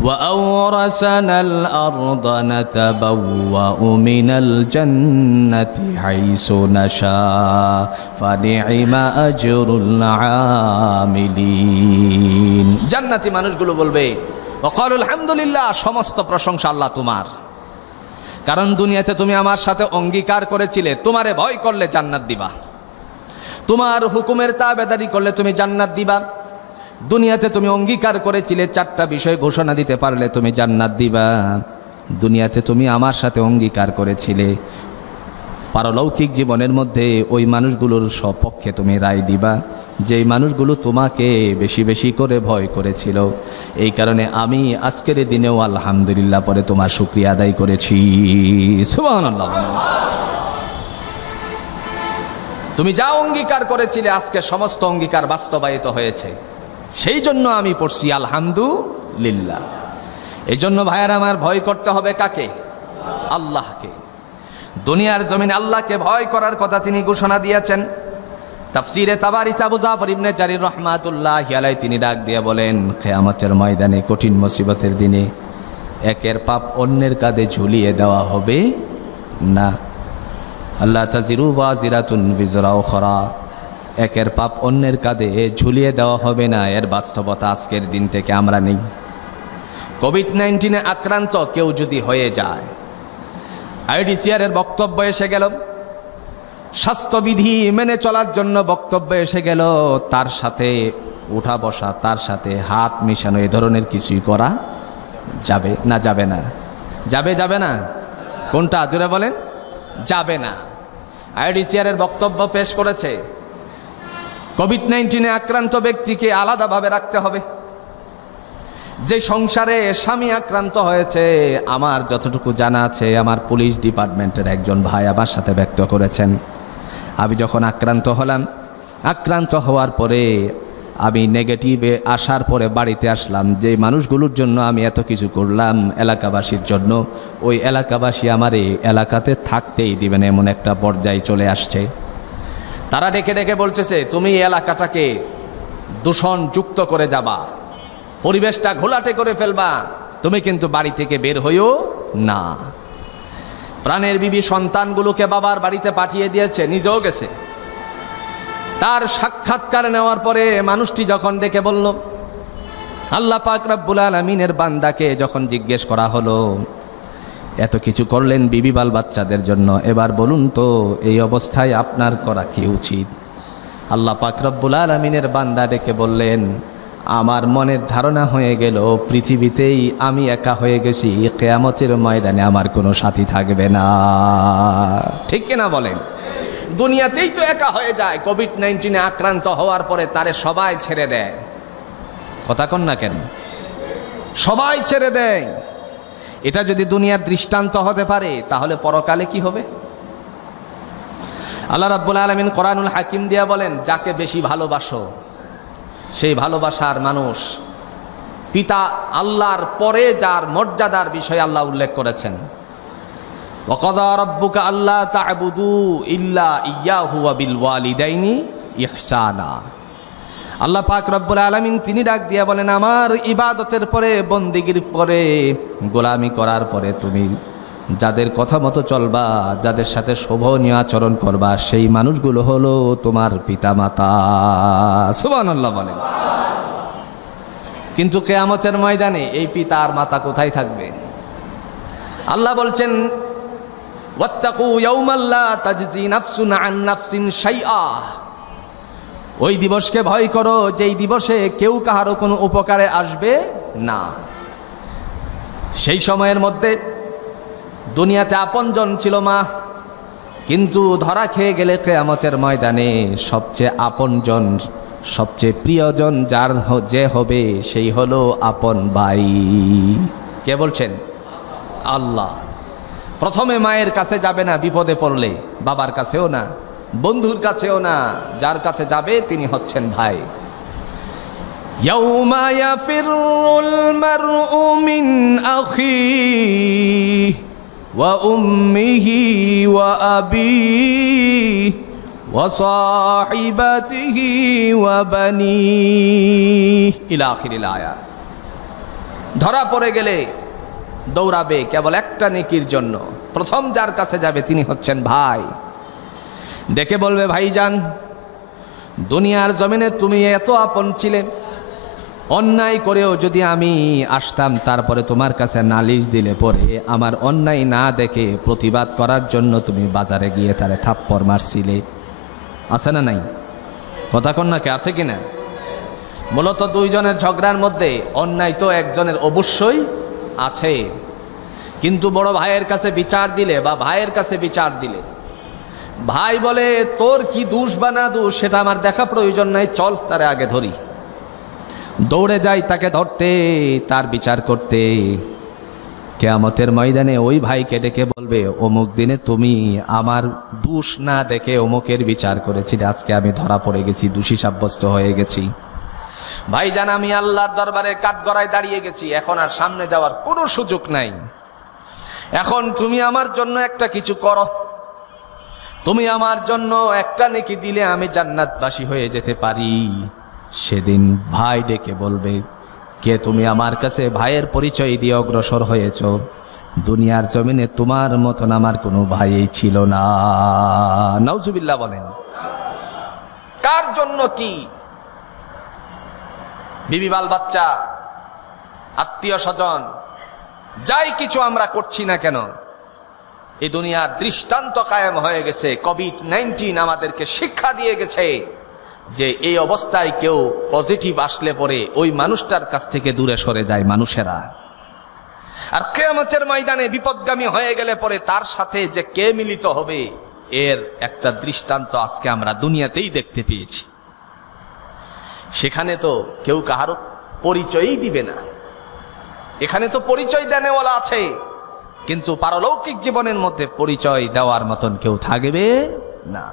ওয়া আওরাসানাল আরদা নাতাবাওয়াউ মিনাল জান্নাতি হাইসু নাশা ফানি'মা আজরুল আমিলিন। জান্নাতি মানুষগুলো বলবে ওয়াকালুল হামদুলিল্লাহ, সমস্ত প্রশংসা আল্লাহ তোমার, কারণ দুনিয়াতে তুমি আমার সাথে অঙ্গীকার করেছিলে তোমারে ভয় করলে জান্নাত দিবা, তোমার হুকুমের তাবেদারি করলে তুমি জান্নাত দিবা। দুনিয়াতে তুমি অঙ্গীকার করেছিলে চারটা বিষয় ঘোষণা দিতে পারলে তুমি জান্নাত দিবা। দুনিয়াতে তুমি আমার সাথে অঙ্গীকার করেছিলে পারলৌকিক জীবনের মধ্যে ওই মানুষগুলোর সপক্ষে তুমি রায় দিবা, যেই মানুষগুলো তোমাকে বেশি বেশি করে ভয় করেছিল। এই কারণে আমি আজকের দিনেও আলহামদুলিল্লাহ পরে তোমার শুকরিয়া আদায় করেছি। সুবহানাল্লাহ। তুমি যা অঙ্গীকার করেছিলে আজকে সমস্ত অঙ্গীকার বাস্তবায়িত হয়েছে, সেই জন্য আমি পড়ছি আলহামদুলিল্লাহ। এই জন্য ভাইয়ার আমার ভয় করতে হবে কাকে? আল্লাহকে। দুনিয়ার জমিনে আল্লাহকে ভয় করার কথা তিনি ঘোষণা দিয়েছেন। তাফসিরে তাবারিতে আবু জাফর ইবনে জারির রাহমাতুল্লাহি আলাইহি তিনি ডাক দিয়ে বলেন, কিয়ামতের ময়দানে কঠিন মুসিবতের দিনে একের পাপ অন্যের কাঁধে ঝুলিয়ে দেওয়া হবে না। আল্লাহ তাজিরু ওয়াজিরাতুন বিজরা উখরা, একের পাপ অন্যের কাঁধে ঝুলিয়ে দেওয়া হবে না। এর বাস্তবতা আজকের দিন থেকে আমরা নেই। কোভিড-19 আক্রান্ত কেউ যদি হয়ে যায়, আইডিসিআরের বক্তব্য এসে গেল, স্বাস্থ্যবিধি মেনে চলার জন্য বক্তব্য এসে গেল, তার সাথে উঠা বসা, তার সাথে হাত মিশানো, এ ধরনের কিছুই করা যাবে না? যাবে না? যাবে না? কোনটা জোরে বলেন? যাবে না। আইডিসিআরের বক্তব্য পেশ করেছে, কোভিড-19 আক্রান্ত ব্যক্তিকে আলাদাভাবে রাখতে হবে। যে সংসারে স্বামী আক্রান্ত হয়েছে, আমার যতটুকু জানা আছে, আমার পুলিশ ডিপার্টমেন্টের একজন ভাই আমার সাথে ব্যক্ত করেছেন, আমি যখন আক্রান্ত হলাম, আক্রান্ত হওয়ার পরে আমি নেগেটিভে আসার পরে বাড়িতে আসলাম, যে মানুষগুলোর জন্য আমি এত কিছু করলাম এলাকাবাসীর জন্য, ওই এলাকাবাসী আমার এই এলাকাতে থাকতেই দিবেন এমন একটা পর্যায়ে চলে আসছে। তারা ডেকে ডেকে বলতেছে, তুমি এই এলাকাটাকে দূষণযুক্ত করে যাবা, পরিবেশটা ঘোলাটে করে ফেলবা, তুমি কিন্তু বাড়ি থেকে বের হইও না। প্রাণের বিবি সন্তানগুলোকে বাবার বাড়িতে পাঠিয়ে দিয়েছে, নিজেও গেছে। তার সাক্ষাৎকার নেওয়ার পরে মানুষটি যখন ডেকে বলল, আল্লাহ পাক রব্বুল আলামিনের বান্দাকে যখন জিজ্ঞেস করা হলো, এত কিছু করলেন বিবি বাল বাচ্চাদের জন্য, এবার বলুন তো এই অবস্থায় আপনার করা কি উচিত? আল্লাহ পাক রব্বুল আলামিনের বান্দা ডেকে বললেন, আমার মনের ধারণা হয়ে গেল পৃথিবীতেই আমি একা হয়ে গেছি, কিয়ামতের ময়দানে আমার কোনো সাথী থাকবে না। ঠিক কিনা বলেন? দুনিয়াতেই তো একা হয়ে যায়। কোভিড-19 আক্রান্ত হওয়ার পরে তারে সবাই ছেড়ে দেয়, কথা কন না কেন? সবাই ছেড়ে দেয়। এটা যদি দুনিয়ার দৃষ্টান্ত হতে পারে, তাহলে পরকালে কি হবে? আল্লাহ রাব্বুল আলামিন কোরআনুল হাকিম দিয়া বলেন, যাকে বেশি ভালোবাসো সেই ভালোবাসার মানুষ। পিতা আল্লাহর পরে যার মর্যাদার বিষয় আল্লাহ উল্লেখ করেছেন, ওয়াকাদা রাব্বুকা আল্লা তা'বুদু ইল্লা ইয়্যাহু ওয়া বিল ওয়ালিদাইনি ইহসানা। আল্লাহ পাক রব্বুল আলামিন তিনি ডাক দিয়া বলেন, আমার ইবাদতের পরে, বন্দিগির পরে, গোলামি করার পরে তুমি যাদের কথা মতো চলবা, যাদের সাথে শোভনীয় আচরণ করবা, সেই মানুষগুলো হলো তোমার পিতামাতা। সুবহানাল্লাহ বলেন। কিন্তু কিয়ামতের ময়দানে এই পিতা আর মাতা কোথায় থাকবে? আল্লাহ বলছেন, ওয়াত্তাকু ইয়াওমান লা তাজজি নাফসুন আন নাফসিন শাইআ। ওই দিবসকে ভয় করো যেই দিবসে কেউ কাহারও কোনো উপকারে আসবে না। সেই সময়ের মধ্যে দুনিয়াতে আপনজন ছিল মা, কিন্তু ধরা খেয়ে গেলে কিয়ামতের ময়দানে সবচেয়ে আপনজন, সবচেয়ে প্রিয়জন যার যে হবে সেই হলো আপন ভাই। কে বলছেন? আল্লাহ। প্রথমে মায়ের কাছে যাবে না বিপদে পড়লে, বাবার কাছেও না, বন্ধুর কাছেও না, যার কাছে যাবে তিনি হচ্ছেন ভাই। ইয়াউমা ইয়াফিরুল মারউ মিন আখিহি ওয়া উম্মিহি ওয়া আবিহি ওয়া সাহিবাতিহি ওয়া বানিহি ইলা আখিরিল আয়াত। ধরা পড়ে গেলে দৌড়াবে কেবল একটা নেকির জন্য। প্রথম যার কাছে যাবে তিনি হচ্ছেন ভাই। ডেকে বলবে, ভাইজান, দুনিয়ার জমিনে তুমি এত আপন ছিলে, অন্যায় করেও যদি আমি আসতাম তারপরে তোমার কাছে নালিশ দিলে পরে আমার অন্যায় না দেখে প্রতিবাদ করার জন্য তুমি বাজারে গিয়ে তারে থাপ্পড় মারছিলে। আছে না নাই? কথা কন্যাকে আছে কিনা? মূলত দুইজনের ঝগড়ার মধ্যে অন্যায় তো একজনের অবশ্যই আছে, কিন্তু বড় ভাইয়ের কাছে বিচার দিলে বা ভাইয়ের কাছে বিচার দিলে ভাই বলে, তোর কি দোষ বা না দোষ সেটা আমার দেখা প্রয়োজন নাই, চল তারে আগে ধরি। দৌড়ে যাই তাকে ধরতে, তার বিচার করতে। কিয়ামতের ময়দানে ওই ভাইকে ডেকে বলবে, অমুক দিনে তুমি আমার দোষ না দেখে অমুকের বিচার করেছিলে, আজকে আমি ধরা পড়ে গেছি, দোষী সাব্যস্ত হয়ে গেছি। ভাইজান, আমি আল্লাহর দরবারে কাঠগড়ায় দাঁড়িয়ে গেছি, এখন আর সামনে যাওয়ার কোনো সুযোগ নাই। এখন তুমি আমার জন্য একটা কিছু করো, তুমি আমার জন্য একটা নেকি দিলে আমি জান্নাতবাসী হয়ে যেতে পারি। সেদিন ভাই ডেকে বলবে, কে তুমি আমার কাছে ভাইয়ের পরিচয় দিয়ে অগ্রসর হয়েছ? দুনিয়ার জমিনে তোমার মতন আমার কোনো ভাইই ছিল না। নাউজুবিল্লাহ বলেন। কার জন্য কি? বিবি, বাল বাচ্চা, আত্মীয় স্বজন, যাই কিছু আমরা করছি না কেন, এই দুনিয়ার দৃষ্টান্ত কায়েম হয়ে গেছে। কোভিড-19 আমাদেরকে শিক্ষা দিয়ে গেছে যে এই অবস্থায় কেউ পজিটিভ আসলে পরে ওই মানুষটার কাছ থেকে দূরে সরে যায় মানুষেরা। আর কিয়ামতের ময়দানে বিপদগামী হয়ে গেলে পরে তার সাথে যে কে মিলিত হবে, এর একটা দৃষ্টান্ত আজকে আমরা দুনিয়াতেই দেখতে পেয়েছি। সেখানে তো কেউ কাহারও পরিচয়ই দিবে না। এখানে তো পরিচয় দেনেওয়ালা আছে, কিন্তু পারলৌকিক জীবনের মধ্যে পরিচয় দেওয়ার মতন কেউ থাকবে না।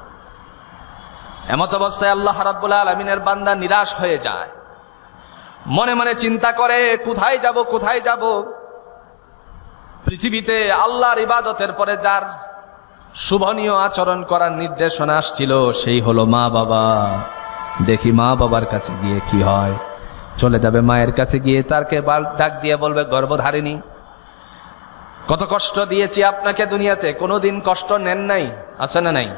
এমত অবস্থায় আল্লাহ রাব্বুল আলামিনের বান্দা নিরাশ হয়ে যায়, মনে মনে চিন্তা করে, কোথায় যাব, কোথায় যাব। পৃথিবীতে আল্লাহর ইবাদতের পরে যার শুভনীয় আচরণ করার নির্দেশনা আসছিল সেই হলো মা বাবা। দেখি মা বাবার কাছে গিয়ে কি হয়। চলে যাবে মায়ের কাছে, গিয়ে তারকে ডাক দিয়ে বলবে, গর্ভধারিণী, কত কষ্ট দিয়েছি আপনাকে দুনিয়াতে, কোনোদিন কষ্ট নেন নাই, আছে না নাই?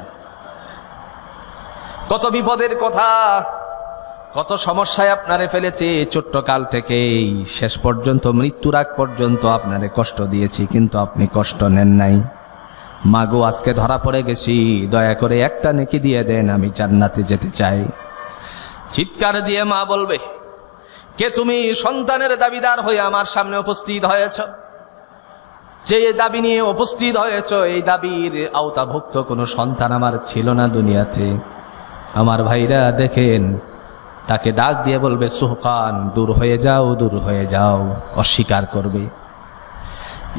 কত বিপদের কথা, কত সমস্যায় আপনারে ফেলেছি, ছোট্ট কাল থেকেই শেষ পর্যন্ত, মৃত্যুর আগ পর্যন্ত আপনারে কষ্ট দিয়েছি, কিন্তু আপনি কষ্ট নেন নাই। মাগো, আজকে ধরা পড়ে গেছি, দয়া করে একটা নেকি দিয়ে দেন, আমি জান্নাতে যেতে চাই। চিৎকার দিয়ে মা বলবে, কে তুমি? সন্তানের দাবিদার হয়ে আমার সামনে উপস্থিত হয়েছ। যে দাবি নিয়ে উপস্থিত হয়েছ, এই দাবির আওতাভুক্ত কোনো সন্তান আমার ছিল না দুনিয়াতে। আমার ভাইরা দেখেন, তাকে ডাক দিয়ে বলবে, সুহকান, দূর হয়ে যাও, দূর হয়ে যাও। অস্বীকার করবে।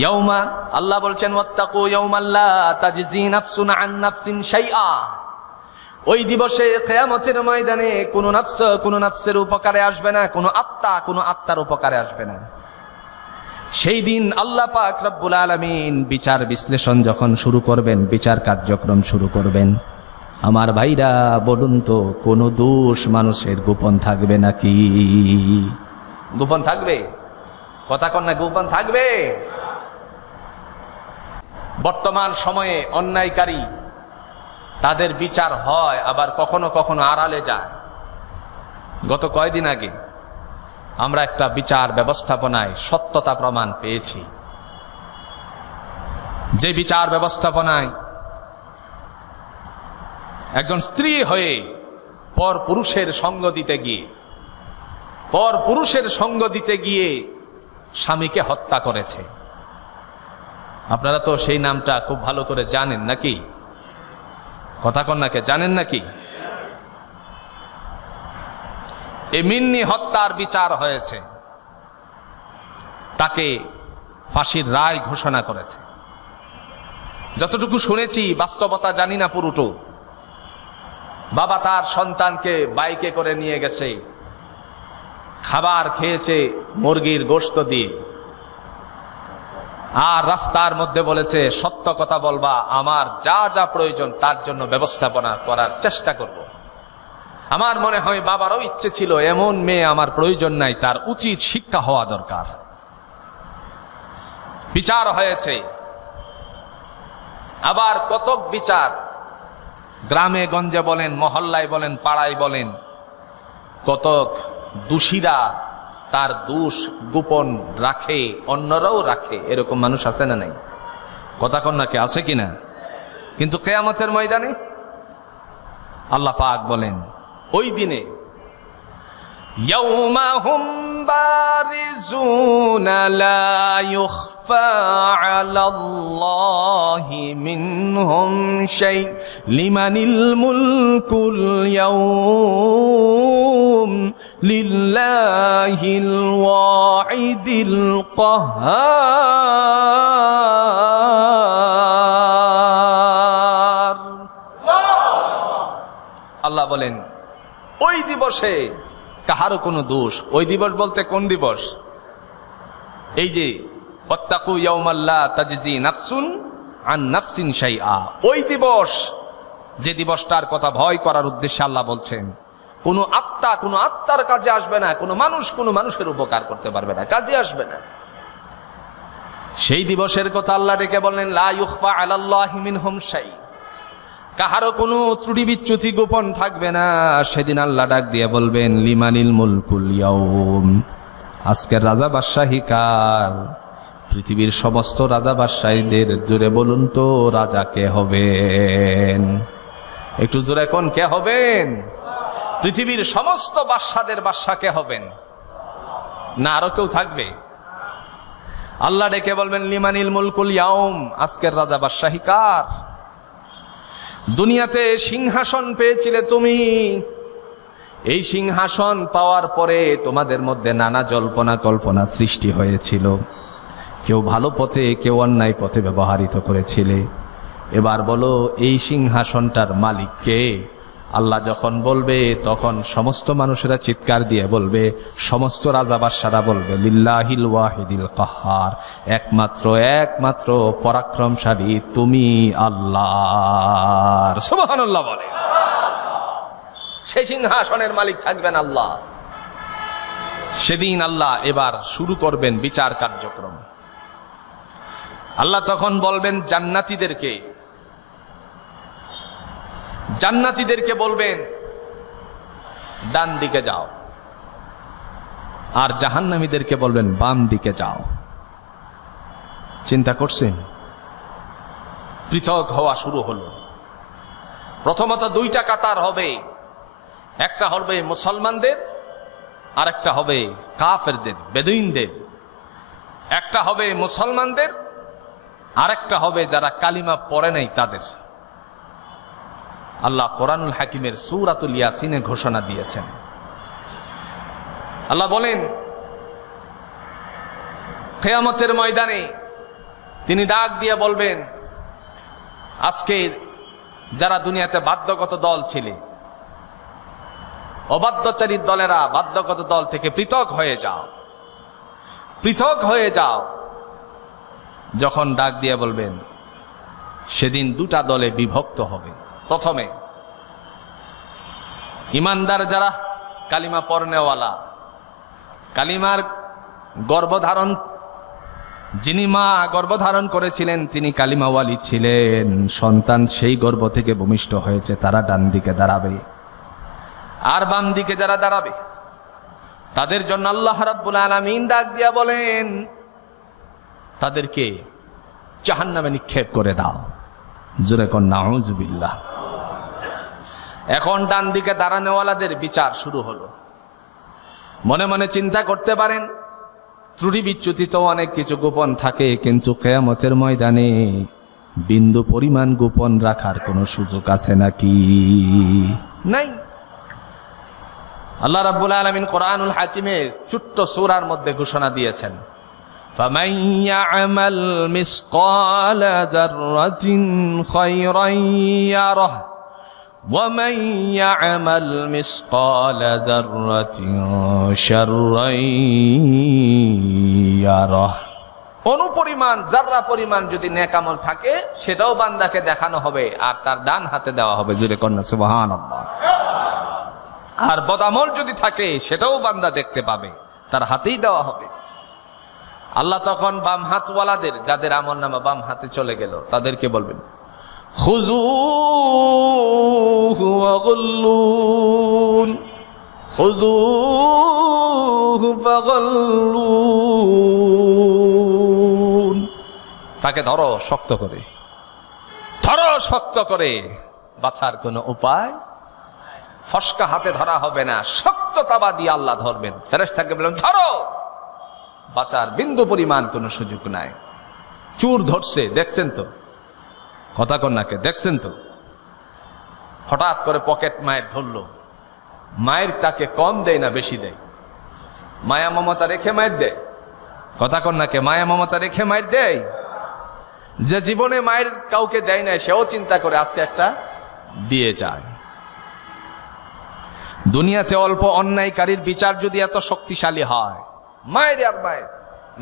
ইয়াউমা, আল্লাহ বলছেন, ওয়াত্তাকু ইয়াউমান লা তাজজি নাফসুন আন নাফসিন শাইআ। ওই দিবসে কিয়ামতের ময়দানে কোনো নফসের উপকারে আসবে না, কোনো আত্মার উপকারে আসবে না। সেই দিন আল্লাহ পাক রব্বুল আলামিন বিচার বিশ্লেষণ যখন শুরু করবেন, বিচার কার্যক্রম শুরু করবেন, আমার ভাইরা বলুন তো, কোনো দোষ মানুষের গোপন থাকবে নাকি? গোপন থাকবে? কথা কন না, গোপন থাকবে? বর্তমান সময়ে অন্যায়কারী তাদের বিচার হয়, আবার কখনো কখনো আড়ালে যায়। গত কয়েকদিন আগে আমরা একটা বিচার ব্যবস্থাপনায় সত্যতা প্রমাণ পেয়েছি, যে বিচার ব্যবস্থাপনায় একজন স্ত্রী হয়ে পর পুরুষের সঙ্গ দিতে গিয়ে স্বামীকে হত্যা করেছে। আপনারা তো সেই নামটা খুব ভালো করে জানেন নাকি? কথা কন্যাকে জানেন নাকি? এই মিন্নি হত্যার বিচার হয়েছে, তাকে ফাঁসির রায় ঘোষণা করেছে। যতটুকু শুনেছি, বাস্তবতা জানি না পুরোটো। বাবা তার সন্তানকে বাইকে করে নিয়ে গেছে, খাবার খেয়েছে মুরগির গোশত দিয়ে, আর রাস্তার মধ্যে বলেছে সত্য কথা বলবা, আমার যা যা প্রয়োজন তার জন্য ব্যবস্থাপনা করার চেষ্টা করব। আমার মনে হয় বাবারও ইচ্ছে ছিল, এমন মেয়ে আমার প্রয়োজন নাই, তার উচিত শিক্ষা হওয়া দরকার। বিচার হয়েছে। আবার কতক বিচার গ্রামে গঞ্জে বলেন, মহল্লায় বলেন, পাড়ায় বলেন, কতক দোষীরা তার দোষ গোপন রাখে, অন্যরাও রাখে। এরকম মানুষ আছে না নাই? কথা কন্যাকে আছে কিনা? কিন্তু কিয়ামতের ময়দানে আল্লাহ পাক বলেন, ওই দিনে ইয়াউমা হুম বারিজুনা লা ইউখফা আলাল্লাহি মিনহুম শাই লিমানিল মুলকুল ইয়াউম লিল্লাহিল ওয়াহিদিল কাহ্হার। আল্লাহ বলেন, ওই দিবসে কাহারও কোনো দোষ। ওই দিবস বলতে কোন দিবস? এই যে ওয়াত্তাকু ইয়াউমাল্লা তাজজি নাফসুন আন নাফসিন শাইআ, ওই দিবস, যে দিবসটার কথা ভয় করার উদ্দেশ্যে আল্লাহ বলছেন, কোনো আত্মার কাজে আসবে না, কোনো মানুষের উপকার করতে পারবে না, কাজে আসবে না। সেই দিবসের কথা আল্লাহ ডেকে বললেন, লা ইউখফা আলাল্লাহি মিনহুম শাই, কাহারও কোনো ত্রুটি বিচ্যুতি গোপন থাকবে না। সেদিন আল্লাহ ডাক দিয়ে বলবেন, লিমানিল মুলকুল ইয়াউম, আজকের রাজা বাদশাহী কার? পৃথিবীর সমস্ত রাজা বাদশাহীদের জোরে বলুন তো, রাজা কে হবেন? একটু জোরে কোন, কে হবেন? পৃথিবীর সমস্ত বাদশাদের বাদশা কে হবেন? না আরো কেউ থাকবে? আল্লাহ ডেকে বলবেন, লিমানিল মুলকুল ইয়াউম, আজকের রাজা বাদশাহী কার? দুনিয়াতে সিংহাসন পেয়েছিলে তুমি, এই সিংহাসন পাওয়ার পরে তোমাদের মধ্যে নানা জল্পনা কল্পনা সৃষ্টি হয়েছিল, কেউ ভালো পথে, কেউ অন্যায় পথে ব্যবহৃত করেছিলে। এবার বলো, এই সিংহাসনটার মালিক কে? আল্লাহ যখন বলবে, তখন সমস্ত মানুষেরা চিৎকার দিয়ে বলবে, সমস্ত রাজা বাদশারা বলবে, লিল্লাহিল ওয়াহিদিল কাহ্হার, একমাত্র পরাক্রমশালী তুমি আল্লাহ। সুবহানাল্লাহ বলে। সেই সিংহাসনের মালিক থাকবেন আল্লাহ। সেদিন আল্লাহ এবার শুরু করবেন বিচার কার্যক্রম। আল্লাহ তখন বলবেন জান্নাতীদেরকে বলবেন, ডান দিকে যাও, আর জাহান্নামীদেরকে বলবেন, বাম দিকে যাও। চিন্তা করছেন? পৃথক হওয়া শুরু হলো। প্রথমত দুইটা কাতার হবে, একটা হবে মুসলমানদের, আর একটা হবে কাফেরদের, বেদুইনদের। একটা হবে মুসলমানদের, আর একটা হবে যারা কালিমা পড়ে নাই তাদের। আল্লাহ কোরআনুল হাকিমের সূরাতুল ইয়াসিনে ঘোষণা দিয়েছেন। আল্লাহ বলেন, কিয়ামতের ময়দানে তিনি ডাক দিয়ে বলবেন, আজকে যারা দুনিয়াতে বাধ্যগত দল ছিলে, অবাধ্যচারী দলেরা বাধ্যগত দল থেকে পৃথক হয়ে যাও, পৃথক হয়ে যাও। যখন ডাক দিয়ে বলবেন, সেদিন দুটা দলে বিভক্ত হবে। প্রথমে ইমানদার যারা কালিমা পড়নেওয়ালা, কালিমার গর্ভধারণ, যিনি মা গর্ভধারণ করেছিলেন তিনি কালিমাওয়ালি ছিলেন, সন্তান সেই গর্ভ থেকে ভূমিষ্ঠ হয়েছে, তারা ডান দিকে দাঁড়াবে। আর বাম দিকে যারা দাঁড়াবে তাদের জন্য আল্লাহ রাব্বুল আলামিন ডাক দিয়া বলেন, তাদেরকে জাহান্নামে নিক্ষেপ করে দাও। জোরে কোন নাউযুবিল্লাহ। এখন ডান দিকে দাঁড়ানোওয়ালাদের বিচার শুরু হলো। মনে মনে চিন্তা করতে পারেন, ত্রুটি বিচ্যুতি তো অনেক কিছু গোপন থাকে, কিন্তু কিয়ামতের ময়দানে বিন্দু পরিমাণ গোপন রাখার কোনো সুযোগ আছে নাকি? নাই। আল্লাহ রাব্বুল আলামিন কোরআনুল হাকিমে ছোট্ট সূরার মধ্যে ঘোষণা দিয়েছেন, ফামান ইয়া'মাল মিসকালা যাররাতিন খায়রান ইয়ারাহ ওয়া মান ইয়া'মাল মিসকালা যাররাতিন শাররান ইয়ারাহ। অনুপরিমাণ জাররা পরিমাণ যদি নেক আমল থাকে সেটাও বান্দাকে দেখানো হবে আর তার ডান হাতে দেওয়া হবে। জোরে কন্যা সুবহানাল্লাহ। আর বদামল যদি থাকে সেটাও বান্দা দেখতে পাবে, তার হাতেই দেওয়া হবে। আল্লাহ তখন বাম হাতওয়ালাদের, যাদের আমল নামা বাম হাতে চলে গেল, তাদেরকে বলবেন, খুযূহু ফাগুল্লুন, খুযূহু ফাগুল্লুন। তাকে ধরো শক্ত করে, ধরো শক্ত করে। বাঁচার কোনো উপায়, ফসকা হাতে ধরা হবে না, শক্ত তাবা দিয়ে আল্লাহ ধরবেন। ফেরেশতাকে বললেন, ধরো। বাঁচার বিন্দু পরিমাণ কোনো সুযোগ নাই। চুর ধরছে, দেখছেন তো? কথা কন্যাকে দেখছেন তো? হঠাৎ করে পকেট মায়ের ধরলো। মায়ের তাকে কম দেয় না বেশি দেয়? মায়া মমতা রেখে মায়ের দেয়? কথা কন্যাকে মায়া মমতা রেখে মায়ের দেয়? যে জীবনে মায়ের কাউকে দেয় না সেও চিন্তা করে আজকে একটা দিয়ে যায়। দুনিয়াতে অল্প অন্যায়কারীর বিচার যদি এত শক্তিশালী হয়, মায়ের আর মায়ের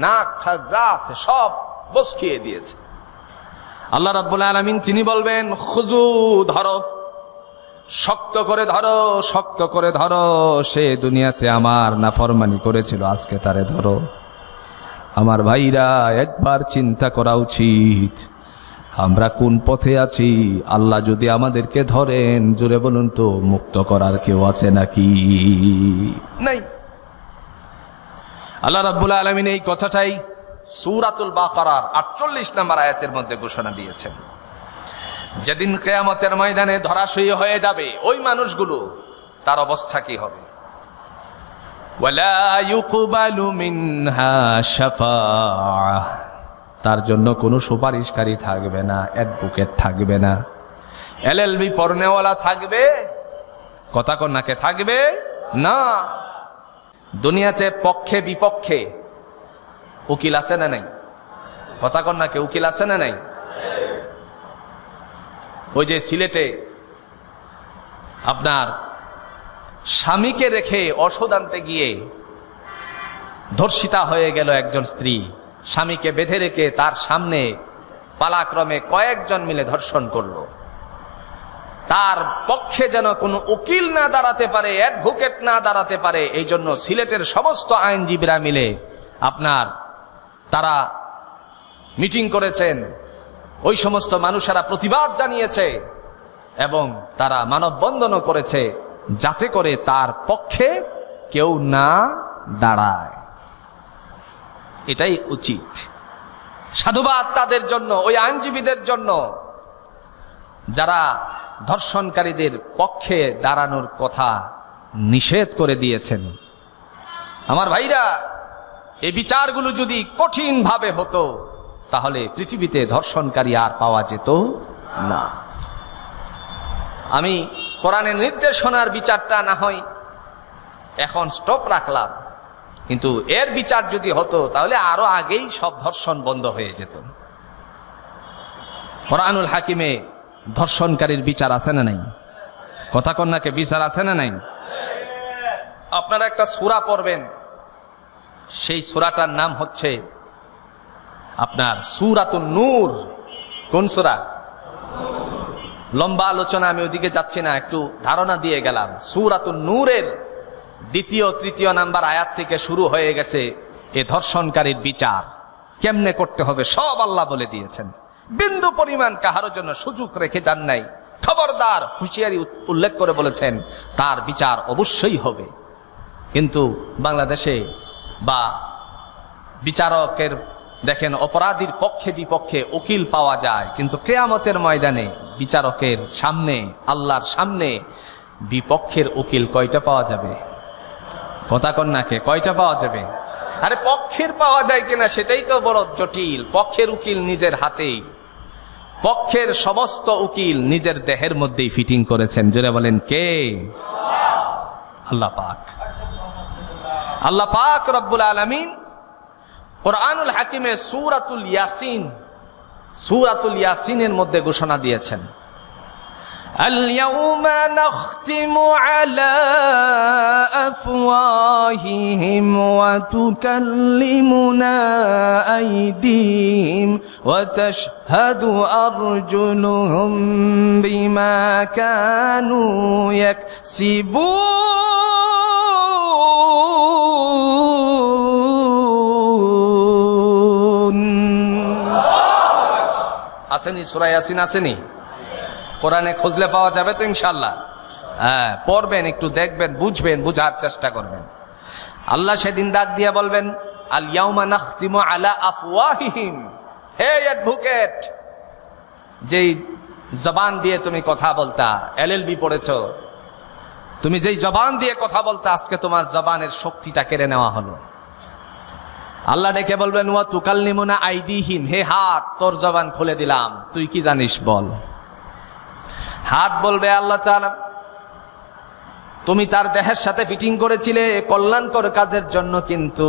নাক ঠাক যা আছে সব বসকিয়ে দিয়েছে। আল্লাহ রাব্বুল আলামিন তিনি বলবেন, খুযু, ধরো, শক্ত করে ধরো, শক্ত করে ধরো। সে দুনিয়াতে আমার নাফরমানি করেছিল, আজকে তারে ধরো। আমার ভাইরা, একবার চিন্তা করা উচিত আমরা কোন পথে আছি। আল্লাহ যদি আমাদেরকে ধরেন, জোরে বলুন তো, মুক্ত করার কেউ আছে নাকি? নাই। আল্লাহ রাব্বুল আলামিন এই কথাটাই সূরাতুল বাকারার 48 নম্বর আয়াতের মধ্যে ঘোষণা দিয়েছেন। যেদিন কিয়ামতের ময়দানে ধরাশয়ী হয়ে যাবে ওই মানুষগুলো, তার অবস্থা কি হবে? ওয়ালা ইউকবালু মিনহা শাফাআহ, তার জন্য কোনো সুপারিশকারী থাকবে না, অ্যাডভোকেট থাকবে না, এলএলবি পড়নেওয়ালা থাকবে, কথা কন্যাকে থাকবে না। দুনিয়াতে পক্ষে বিপক্ষে উকিল আছে না নাই? কথা কন্যাকে উকিল আছে না নাই? ওই যে সিলেটে আপনার স্বামীকে রেখে ওষুধ আনতে গিয়ে ধর্ষিতা হয়ে গেল একজন স্ত্রী। স্বামীকে বেঁধে রেখে তার সামনে পালাক্রমে কয়েকজন মিলে ধর্ষণ করলো। তার পক্ষে যেন কোনো উকিল না দাঁড়াতে পারে, অ্যাডভোকেট না দাঁড়াতে পারে, এই জন্য সিলেটের সমস্ত আইনজীবীরা মিলে আপনার তারা মিটিং করেছেন। ওই সমস্ত মানুষেরা প্রতিবাদ জানিয়েছে এবং তারা মানববন্ধনও করেছে, যাতে করে তার পক্ষে কেউ না দাঁড়ায়। এটাই উচিত। সাধুবাদ তাদের জন্য, ওই আইনজীবীদের জন্য যারা ধর্ষণকারীদের পক্ষে দাঁড়ানোর কথা নিষেধ করে দিয়েছেন। আমার ভাইরা, এই বিচারগুলো যদি কঠিন ভাবে হতো তাহলে পৃথিবীতে ধর্ষণকারী আর পাওয়া যেত না। আমি কোরআনের নির্দেশনার বিচারটা না হয় এখন স্টপ রাখলাম, কিন্তু এর বিচার যদি হতো তাহলে আরো আগেই সব ধর্ষণ বন্ধ হয়ে যেত। কোরআনুল হাকিমে ধর্ষণকারীর বিচার আছে না নাই? কথা কন্যাকে বিচার আছে না নাই? আপনারা একটা সূরা পড়বেন, সেই সূরাটার নাম হচ্ছে আপনার সূরাতুন নূর। কোন সূরা? লম্বা আলোচনা, আমি ওদিকে যাচ্ছি না, একটু ধারণা দিয়ে গেলাম। সূরাতুন নূরের 2য় 3য় নাম্বার আয়াত থেকে শুরু হয়ে গেছে এ ধর্ষণকারীর বিচার কেমনে করতে হবে সব আল্লাহ বলে দিয়েছেন। বিন্দু পরিমাণ কাহারো জন্য সুযোগ রেখে যান নাই। খবরদার, হুঁশিয়ারি উল্লেখ করে বলেছেন তার বিচার অবশ্যই হবে। কিন্তু বাংলাদেশে বা বিচারকের দেখেন অপরাধীর পক্ষে বিপক্ষে উকিল পাওয়া যায়, কিন্তু কিয়ামতের ময়দানে বিচারকের সামনে, আল্লাহর সামনে বিপক্ষের উকিল কয়টা পাওয়া যাবে? কথা কন্যাকে কয়টা পাওয়া যাবে? আরে পক্ষের পাওয়া যায় কিনা সেটাই তো বড় জটিল। পক্ষের উকিল নিজের হাতেই, পক্ষের সমস্ত উকিল নিজের দেহের মধ্যেই ফিটিং করেছেন। জোরে বলেন কে? আল্লাহ পাক। আল্লাহ পাক রব্বুল আলামিন কুরআনুল হাকিমে সূরাতুল ইয়াসিনের মধ্যে ঘোষণা দিয়েছেন, আল-ইয়াউমা নাখতিমু আলা আফওয়াহিহিম ওয়া তুকাল্লিমুনা আইদিহিম ওয়া তাশহাদু আরজুলুহুম বিমা কানু ইয়াকসিবুন। আসেনি সূরা ইয়াসিন? আসেনি? কোরআনে খুঁজলে পাওয়া যাবে তো ইনশাআল্লাহ। হ্যাঁ, পড়বেন, একটু দেখবেন, বুঝবেন, বুঝার চেষ্টা করবেন। আল্লাহ সেদিন ডাক দিয়ে বলবেন, আল ইয়াউমা নাখতিমু আলা আফওয়াহিহিম। হে অ্যাডভোকেট, যেই জবান দিয়ে তুমি কথা বলতা, এলএলবি পড়েছো, তুমি যেই জবান দিয়ে কথা বলতা, আজকে তোমার জবানের শক্তিটা কেড়ে নেওয়া হলো। আল্লাহ ডেকে বলবেন, ওয়া তুকাল্লিমুনা আইদিহিম। হে হাত, তোর জবান খুলে দিলাম, তুই কি জানিস বল। হাত বলবে, আল্লাহ তাআলা তুমি তার দেহের সাথে ফিটিং করেছিলে কল্যাণকর কাজের জন্য, কিন্তু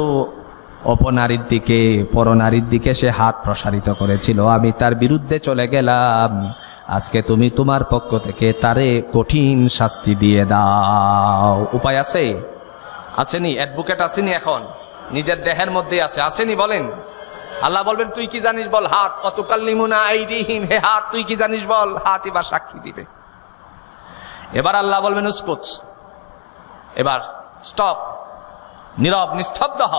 অপনারীর দিকে, পরনারীর দিকে সে হাত প্রসারিত করেছিল, আমি তার বিরুদ্ধে চলে গেলাম। আজকে তুমি তোমার পক্ষ থেকে তারে কঠিন শাস্তি দিয়ে দাও। উপায় আছে? আসেনি? অ্যাডভোকেট আসেনি? এখন নিজের দেহের মধ্যে আছে, আসেনি? বলেন। আল্লাহ বলবেন, তুই কি জানিস বল। হাত, অতুকাল্লিমুনা আইদিহিম। হে হাত, তুই কি জানিস বল। হাত এবার সাক্ষী দিবে। এবার আল্লাহ বলবেন, উসকুত, এবার স্টপ, নীরব, নিস্তব্ধ হ।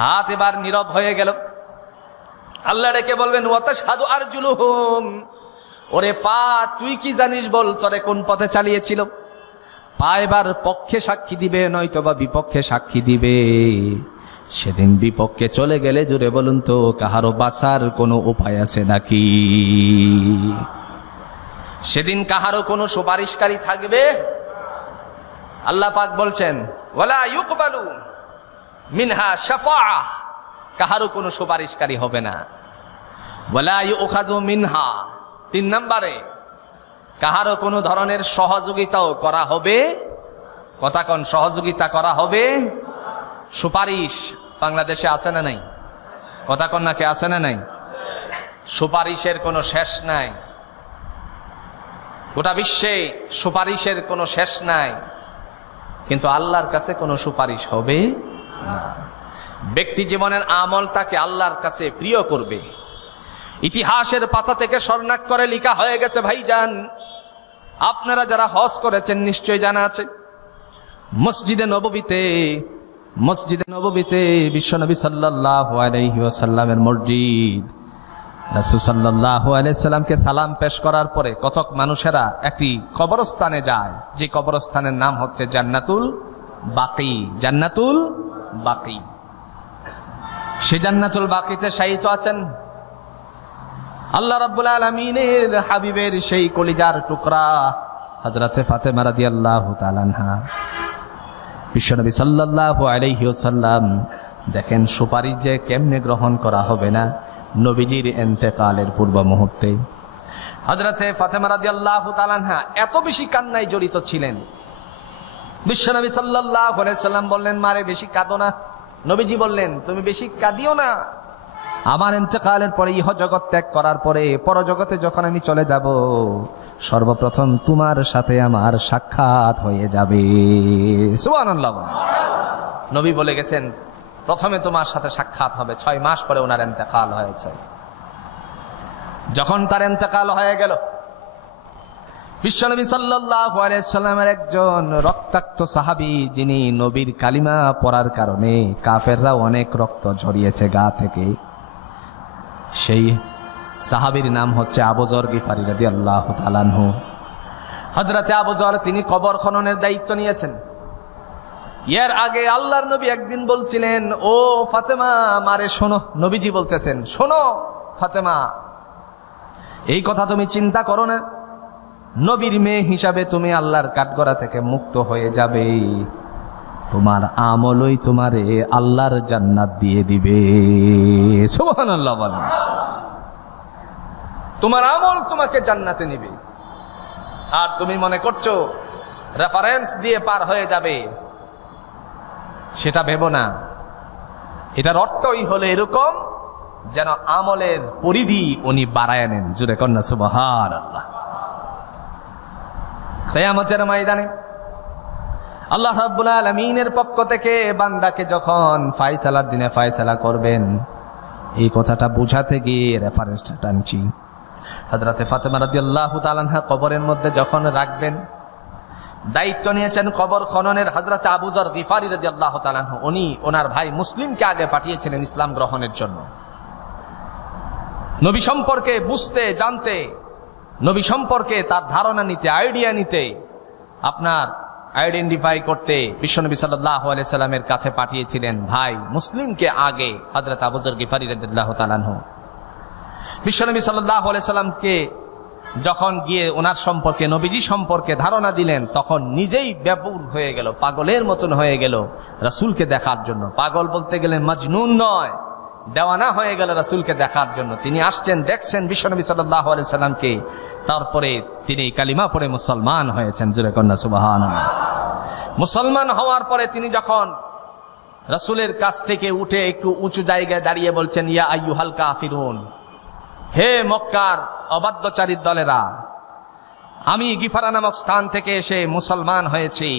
হাত এবার নীরব হয়ে গেল। আল্লাহ ডেকে বলবেন, ওয়া তাশহাদু আরজুলুহুম। ওরে পা, তুই কি জানিস বল, তোরে কোন পথে চালিয়েছিল। পা এবার পক্ষে সাক্ষী দিবে, নয়তোবা বিপক্ষে সাক্ষী দিবে। সেদিন বিপক্ষে চলে গেলে জুড়ে বলুন তো, কাহারো বাঁচার কোনো উপায় আছে নাকি? সেদিন কাহারো কোনো সুপারিশকারী থাকবে? আল্লাহ পাক বলছেন, ওয়ালা ইউকবালু মিনহা শাফাআহ। কাহারো কোনো সুপারিশকারী হবে না। ওয়ালা ইউখাযু মিনহা। 3 নম্বরে, কাহারও কোনো ধরনের সহযোগিতাও করা হবে। কথা কোন? সহযোগিতা করা হবে। সুপারিশ বাংলাদেশে আছে না নাই? কথা কোন নাকি? আছে না নাই? সুপারিশের কোনো শেষ নাই। গোটা বিশ্বে সুপারিশের কোনো শেষ নাই, কিন্তু আল্লাহর কাছে কোনো সুপারিশ হবে না। ব্যক্তি জীবনের আমল তাকে আল্লাহর কাছে প্রিয় করবে। ইতিহাসের পাতা থেকে স্বর্ণাক্ষরে লেখা হয়ে গেছে ভাইজান, আপনারা যারা হজ করেছেন নিশ্চয়ই জানা আছে, মসজিদে নববীতে বিশ্বনবী সাল্লাল্লাহু আলাইহি ওয়াসাল্লামের মসজিদ, রাসূল সাল্লাল্লাহু আলাইহি সাল্লামকে সালাম পেশ করার পরে কতক মানুষেরা একটি কবরস্থানে যায়, যে কবরস্থানের নাম হচ্ছে জান্নাতুল বাকি। জান্নাতুল বাকি। সে জান্নাতুল বাকিতে শায়িত আছেন আল্লাহ রাব্বুল আলামিনের হাবিবের সেই কলিজার টুকরা হযরতে ফাতেমা রাদিয়াল্লাহু তাআলা আনহা। বিশ্বনবী সাল্লাল্লাহু আলাইহি ওয়াসাল্লাম দেখেন সুপারিশ যে কেমনে গ্রহণ করা হবে না। নবীজির ইন্তেকালের পূর্ব মুহূর্তে হযরতে ফাতেমা রাদিয়াল্লাহু তাআলা আনহা এত বেশি কান্নায় জড়িত ছিলেন, বিশ্বনবী সাল্লাল্লাহু আলাইহি সাল্লাম বললেন, মারে বেশি কাঁদো না। নবীজি বললেন, তুমি বেশি কাঁদিও না, আমার ইন্তেকালের পরে ইহ জগৎ ত্যাগ করার পরে পরজগতে যখন আমি চলে যাব, সর্বপ্রথম তোমার সাথে আমার সাক্ষাৎ হয়ে যাবে। সুবহানাল্লাহ। নবী বলে গেছেন প্রথমে তোমার সাথে সাক্ষাৎ হবে। 6 মাস পরে ওনার ইন্তেকাল হয়েছে। যখন তার ইন্তেকাল হয়ে গেল, বিশ্বনবী সাল্লাল্লাহু আলাইহি সাল্লামের একজন রক্তাক্ত সাহাবী, যিনি নবীর কালিমা পড়ার কারণে কাফেররা অনেক রক্ত ঝরিয়েছে গা থেকে, সেই সাহাবীর নাম হচ্ছে আবু যর গিফারী রাদিয়াল্লাহু তাআলা আনহু। হযরতে আবু যর তিনি কবর খননের দায়িত্ব নিয়েছেন। এর আগে আল্লাহর নবী একদিন বলছিলেন, ও ফাতেমা মারে শোনো, নবীজি বলতেছেন, শোনো ফাতেমা, এই কথা তুমি চিন্তা করো না, নবীর মেয়ে হিসাবে তুমি আল্লাহর কাঠগড়া থেকে মুক্ত হয়ে যাবে, তোমার আমলই তোমারে আল্লাহর জান্নাত দিয়ে দিবে। সুবহানাল্লাহ বলেন। তোমার আমল তোমাকে জান্নাতে নিবে। আর তুমি মনে করছো রেফারেন্স দিয়ে পার হয়ে যাবে, সেটা ভেবো না। এটার অর্থই হলো এরকম যেন আমলের পরিধি উনি বাড়ায় নেন। জুড়ে কন্যা সুবহানাল্লাহ। কিয়ামতের ময়দানে আল্লাহ রাব্বুল আলামিনের পক্ষ থেকে বান্দাকে যখন ফয়সালার দিনে ফয়সালা করবেন, এই কথাটা বুঝাতে গিয়ে রেফারেন্সটা টানছি। হযরতে ফাতেমা রাদিয়াল্লাহু তাআলা আনহা কবরের মধ্যে যখন রাখবেন, দায়িত্ব নিয়েছেন কবর খননের হযরতে আবু যর গিফারী রাদিয়াল্লাহু তাআলা আনহু। উনি ওনার ভাই মুসলিমকে আগে পাঠিয়েছিলেন ইসলাম গ্রহণের জন্য, নবী সম্পর্কে বুঝতে জানতে, নবী সম্পর্কে তার ধারণা নিতে, আইডিয়া নিতে, আপনার আইডেন্টিফাই করতে বিশ্বনবী সাল্লাল্লাহু আলাইহি সাল্লামের কাছে পাঠিয়েছিলেন ভাই মুসলিমকে আগে, হযরত আবু যর গিফারী রাদিয়াল্লাহু তাআলা আনহু। বিশ্বনবী সাল্লাল্লাহু আলাইহি সাল্লামকে যখন গিয়ে ওনার সম্পর্কে, নবীজি সম্পর্কে ধারণা দিলেন, তখন নিজেই ব্যাকুল হয়ে গেল, পাগলের মতন হয়ে গেল রাসূলকে দেখার জন্য। পাগল বলতে গেলে মাজনুন নয়, দেওয়ানা হয়ে গেল রাসূলকে দেখার জন্য। তিনি আসছেন, দেখছেন বিশ্বনবী সাল্লাল্লাহু আলাইহি সাল্লামকে, তারপরে তিনি কালিমা পড়ে মুসলমান হয়েছেন। জোরে কন্যা সুবহানাল্লাহ। মুসলমান হওয়ার পরে তিনি যখন রাসূলের কাছ থেকে উঠে একটু উঁচু জায়গায় দাঁড়িয়ে বলছেন, ইয়া আইয়ুহাল কাফিরুন, হে মক্কার অবাধ্যচারীর দলেরা, আমি গিফারা নামক স্থান থেকে এসে মুসলমান হয়েছি,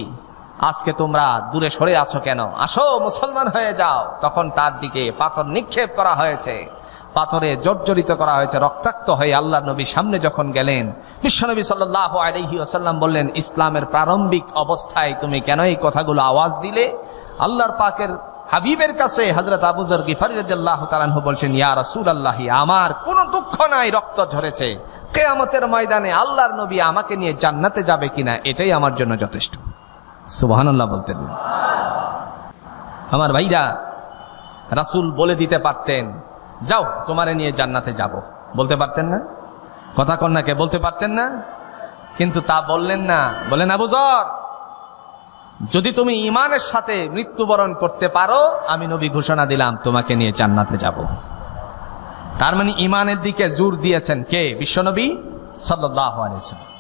আজকে তোমরা দূরে সরে আছো কেন? আসো মুসলমান হয়ে যাও। তখন তার দিকে পাথর নিক্ষেপ করা হয়েছে, পাথরে জর্জরিত করা হয়েছে, রক্তাক্ত হয়ে আল্লাহ নবী সামনে যখন গেলেন, বিশ্বনবী সাল্লাল্লাহু আলাইহি ওয়াসাল্লাম বললেন, ইসলামের প্রারম্ভিক অবস্থায় তুমি কেন এই কথাগুলো আওয়াজ দিলে? আল্লাহর পাকের হাবিবের কাছে হযরত আবু যর গিফারী রাদিয়াল্লাহু তাআলা আনহু বলছেন, ইয়া রাসূলুল্লাহ, আমার কোনো দুঃখ নাই, রক্ত ঝরেছে, কিয়ামতের ময়দানে আল্লাহর নবী আমাকে নিয়ে জান্নাতে যাবে কিনা এটাই আমার জন্য যথেষ্ট। সুবহানাল্লাহ বলতেন। আমার ভাইরা, রাসূল বলে দিতে পারতেন, যাও তোমারে নিয়ে জান্নাতে যাব, বলতে পারতেন না? কথা কন্যাকে বলতে পারতেন না? কিন্তু তা বললেন না। বলেন, আবু যর, যদি তুমি ঈমানের সাথে মৃত্যুবরণ করতে পারো, আমি নবী ঘোষণা দিলাম তোমাকে নিয়ে জান্নাতে যাব। তার মানে ঈমানের দিকে জোর দিয়েছেন কে? বিশ্বনবী সাল্লাল্লাহু আলাইহি ওয়াসাল্লাম।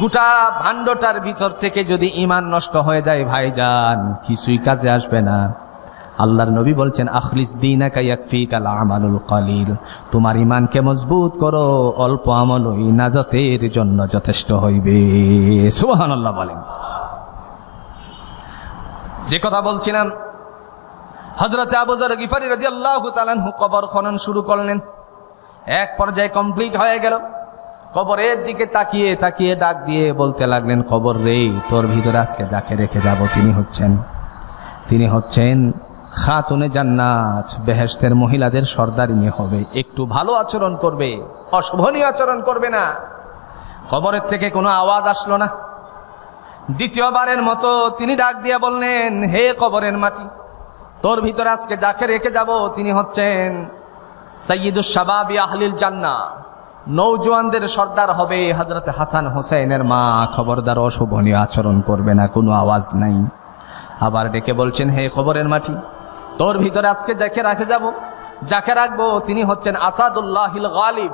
গোটা ভাণ্ডটার ভিতর থেকে যদি ঈমান নষ্ট হয়ে যায় ভাইজান, কিছুই কাজে আসবে না। আল্লাহর নবী বলছেন, আখলিস দীনাকা ইয়াকফিকাল আমালুল কলিল, তোমার ঈমানকে মজবুত করো, অল্প আমলই নাজাতের জন্য যথেষ্ট হইবে। সুবহানাল্লাহ বলেন। যে কথা বলছিলাম, হযরত আবু যর গিফারী রাদিয়াল্লাহু তাআলা আনহু কবর খনন শুরু করলেন। এক পর্যায়ে কমপ্লিট হয়ে গেল। কবরের দিকে তাকিয়ে তাকিয়ে ডাক দিয়ে বলতে লাগলেন, কবর রে, তোর ভিতরে আজকে যাকে রেখে যাব তিনি হচ্ছেন খাতুনে জান্নাত, বেহেশতের মহিলাদের সর্দারিনী হবে, একটু ভালো আচরণ করবে, অশোভনীয় আচরণ করবে না। কবরের থেকে কোনো আওয়াজ আসলো না। দ্বিতীয়বারের মতো তিনি ডাক দিয়ে বললেন, হে কবরের মাটি, তোর ভিতরে আজকে যাকে রেখে যাব তিনি হচ্ছেন সাইয়্যিদুশ শাবাবি আহলিল জান্নাহ, নওজোয়ানদের সর্দার হবে হযরত হাসান হোসেনের মা। খবরদার অশোভনীয় আচরণ করবে না, কোনো আওয়াজ নাই। আবার ডেকে বলছেন, হে কবরের মাটি, তোর ভিতরে আজকে যাকে রাখবো তিনি হচ্ছেন আসাদুল্লাহিল গালিব,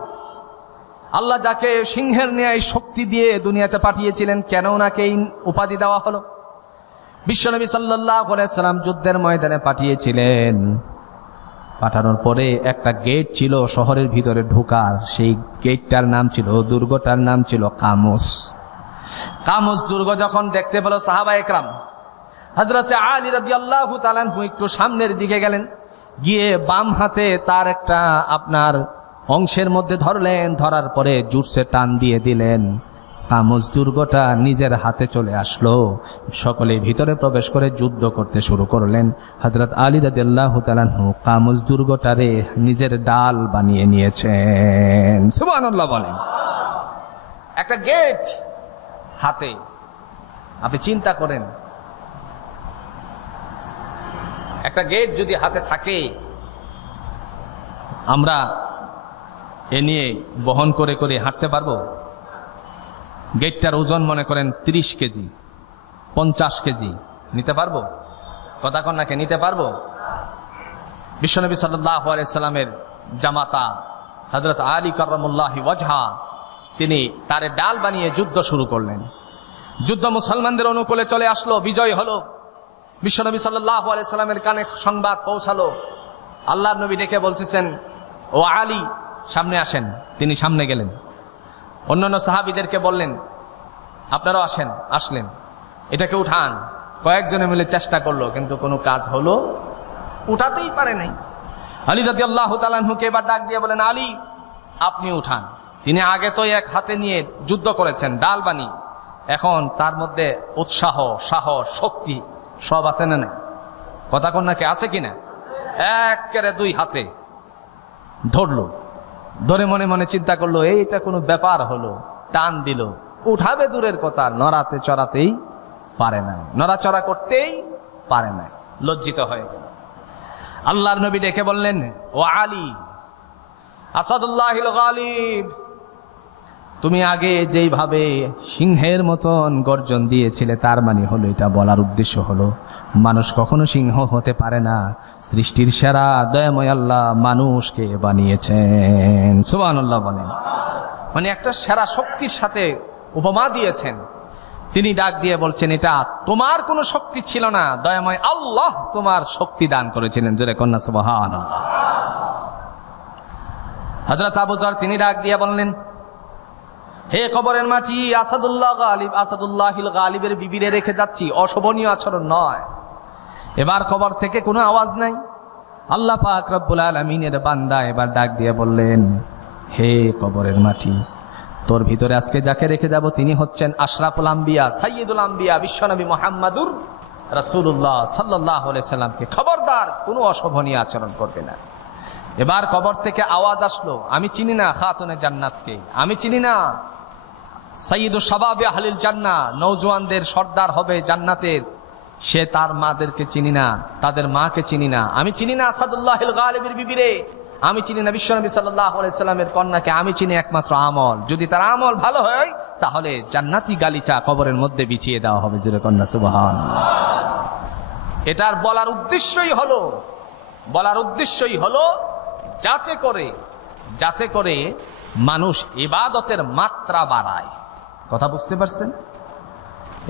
আল্লাহ যাকে সিংহের ন্যায় শক্তি দিয়ে দুনিয়াতে পাঠিয়েছিলেন। কেন ওনাকে এই উপাধি দেওয়া হলো? বিশ্বনবী সাল্লাল্লাহু আলাইহি সাল্লাম যুদ্ধের ময়দানে পাঠিয়েছিলেন, পাঠানোর পরে একটা গেট ছিল শহরের ভিতরে ঢোকার, সেই গেটটার নাম ছিল, দুর্গটার নাম ছিল কামুস। কামুস দুর্গ যখন দেখতে পেল সাহাবা একরাম, হযরত আলী রাদিয়াল্লাহু তাআলা আনহু একটু সামনের দিকে গেলেন, গিয়ে বাম হাতে তার একটা আপনার অংশের মধ্যে ধরলেন, ধরার পরে জোরসে টান দিয়ে দিলেন, কামুস দুর্গটা নিজের হাতে চলে আসলো। সকলে ভিতরে প্রবেশ করে যুদ্ধ করতে শুরু করলেন। হযরত আলী রাদিয়াল্লাহু তাআলা আনহু কামুস দুর্গটারে নিজের ডাল বানিয়ে নিয়েছেন। সুবহানাল্লাহ বলেন। একটা গেট হাতে, আপনি চিন্তা করেন, একটা গেট যদি হাতে থাকে, আমরা এ নিয়ে বহন করে করে হাঁটতে পারবো? গেটটার ওজন মনে করেন 30 কেজি, 50 কেজি নিতে পারবো? কথা কন নাকি, নিতে পারবো? বিশ্বনবী সাল্লাল্লাহু আলাইহি সাল্লামের জামাতা হযরত আলী কাররামুল্লাহি ওয়াজহা, তিনি তারে ডাল বানিয়ে যুদ্ধ শুরু করলেন। যুদ্ধ মুসলমানদের অনুকূলে চলে আসলো, বিজয় হলো। বিশ্বনবী সাল্লাল্লাহু আলাইহি সাল্লামের কানে সংবাদ পৌঁছালো। আল্লাহর নবী ডেকে বলতেছেন, ও আলী সামনে আসেন। তিনি সামনে গেলেন, অন্যান্য সাহাবীদেরকে বললেন আপনারাও আসেন। আসলেন, এটাকে উঠান। কয়েকজনে মিলে চেষ্টা করলো, কিন্তু কোনো কাজ হলো, উঠাতেই পারে নাই। আলী রাদিয়াল্লাহু তাআলা আনহুকে এবার ডাক দিয়ে বলেন, আলী আপনি উঠান। তিনি আগে তো এক হাতে নিয়ে যুদ্ধ করেছেন ডাল বানিয়ে, এখন তার মধ্যে উৎসাহ, সাহস, শক্তি সব আছে না নাই? কথা কন নাকি, আছে কিনা? একেবারে 2 হাতে ধরলো, ধরে মনে মনে চিন্তা করলো এইটা কোনো ব্যাপার হলো, টান দিল, উঠাবে দূরের কথা, নড়াতে চড়াতেই পারে না, নড়াচড়া করতেই পারে না, লজ্জিত হয়ে গেল। আল্লাহর নবী ডেকে বললেন, ও আলী আসাদুল্লাহিল গালিব, তুমি আগে যেইভাবে সিংহের মতন গর্জন দিয়েছিলে, তার মানে হলো, এটা বলার উদ্দেশ্য হলো মানুষ কখনো সিংহ হতে পারে না, সৃষ্টির সেরা দয়াময় আল্লাহ মানুষকে বানিয়েছেন। সুবহানাল্লাহ বলেন। মানে একটা সেরা শক্তির সাথে উপমা দিয়েছেন। তিনি ডাক দিয়ে বলছেন, এটা তোমার কোনো শক্তি ছিল না, দয়াময় আল্লাহ তোমার শক্তি দান করেছিলেন। জোরে কন্যা সুবহানাল্লাহ। হযরত আবু যর তিনি ডাক দিয়ে বললেন, হে কবরের মাটি, আসাদুল্লাহ গালিব, আসাদুল্লাহিল গালিবের বিবিরে রেখে যাচ্ছি, অশোভনীয় আচরণ নয়। এবার কবর থেকে কোনো আওয়াজ নাই। আল্লাহ পাক রব্বুল আলামিনের বান্দা এবার ডাক দিয়ে বললেন, হে কবরের মাটি, তোর ভিতরে আজকে যাকে রেখে যাব তিনি হচ্ছেন আশরাফুল আম্বিয়া, সাইয়্যিদুল আম্বিয়া, বিশ্বনবী মুহাম্মাদুর রাসূলুল্লাহ সাল্লাল্লাহু আলাইহি সাল্লামকে খবরদার কোনো অশোভনীয় আচরণ করবে না। এবার কবর থেকে আওয়াজ আসলো, আমি চিনি না খাতুনে জান্নাতকে, আমি চিনি না সাইয়্যিদুশ শাবাবে আহলিল জান্নাহ, নওজোয়ানদের সর্দার হবে জান্নাতের, সে তার মাদেরকে চিনি না, তাদের মাকে চিনি না, আমি চিনি না আসাদুল্লাহিল গালিবের বিবিরে, আমি চিনি না বিশ্বনবী সাল্লাল্লাহু আলাইহি সাল্লামের কন্যাকে, আমি চিনি একমাত্র আমল। যদি তার আমল ভালো হয় তাহলে জান্নাতি গালিচা কবরের মধ্যে বিছিয়ে দেওয়া হবে। জোরে কন্যা সুবহানাল্লাহ। এটার বলার উদ্দেশ্যই হলো যাতে করে মানুষ ইবাদতের মাত্রা বাড়ায়। কথা বুঝতে পারছেন?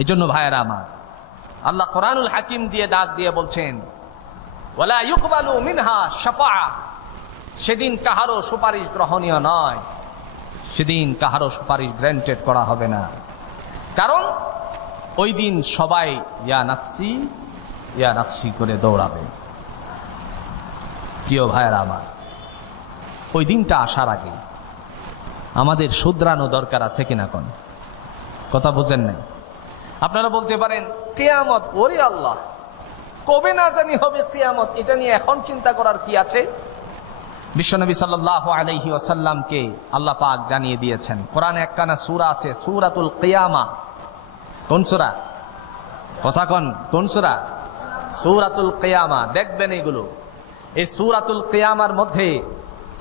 এই জন্য ভাইয়েরা আমার, আল্লাহ কোরআনুল হাকিম দিয়ে ডাক দিয়ে বলছেন, ওয়ালা ইউকবালু মিনহা শাফাআ, সেদিন কাহারও সুপারিশ গ্রহণীয় নয়, সেদিন কাহারও সুপারিশ গ্র্যান্টেড করা হবে না। কারণ ওই দিন সবাই ইয়া নাফসি করে দৌড়াবে। প্রিয় ভাইয়েরা আমার, ওই দিনটা আসার আগে আমাদের শুধরানো দরকার আছে কিনা? কোন কথা বুঝেন নাই? আপনারা বলতে পারেন কিয়ামত, ওরে আল্লাহ কবে না জানি হবে কিয়ামত, এটা নিয়ে এখন চিন্তা করার কি আছে? বিশ্বনবী সাল্লাল্লাহু আলাইহি ওয়াসাল্লামকে আল্লাহ পাক জানিয়ে দিয়েছেন, কোরআনে একখানা সূরা আছে সূরাতুল কিয়ামা। কোন সূরা? কথা কোন, কোন সূরা? সূরাতুল কিয়ামা। দেখবেন এগুলো, এই সূরাতুল কিয়ামার মধ্যে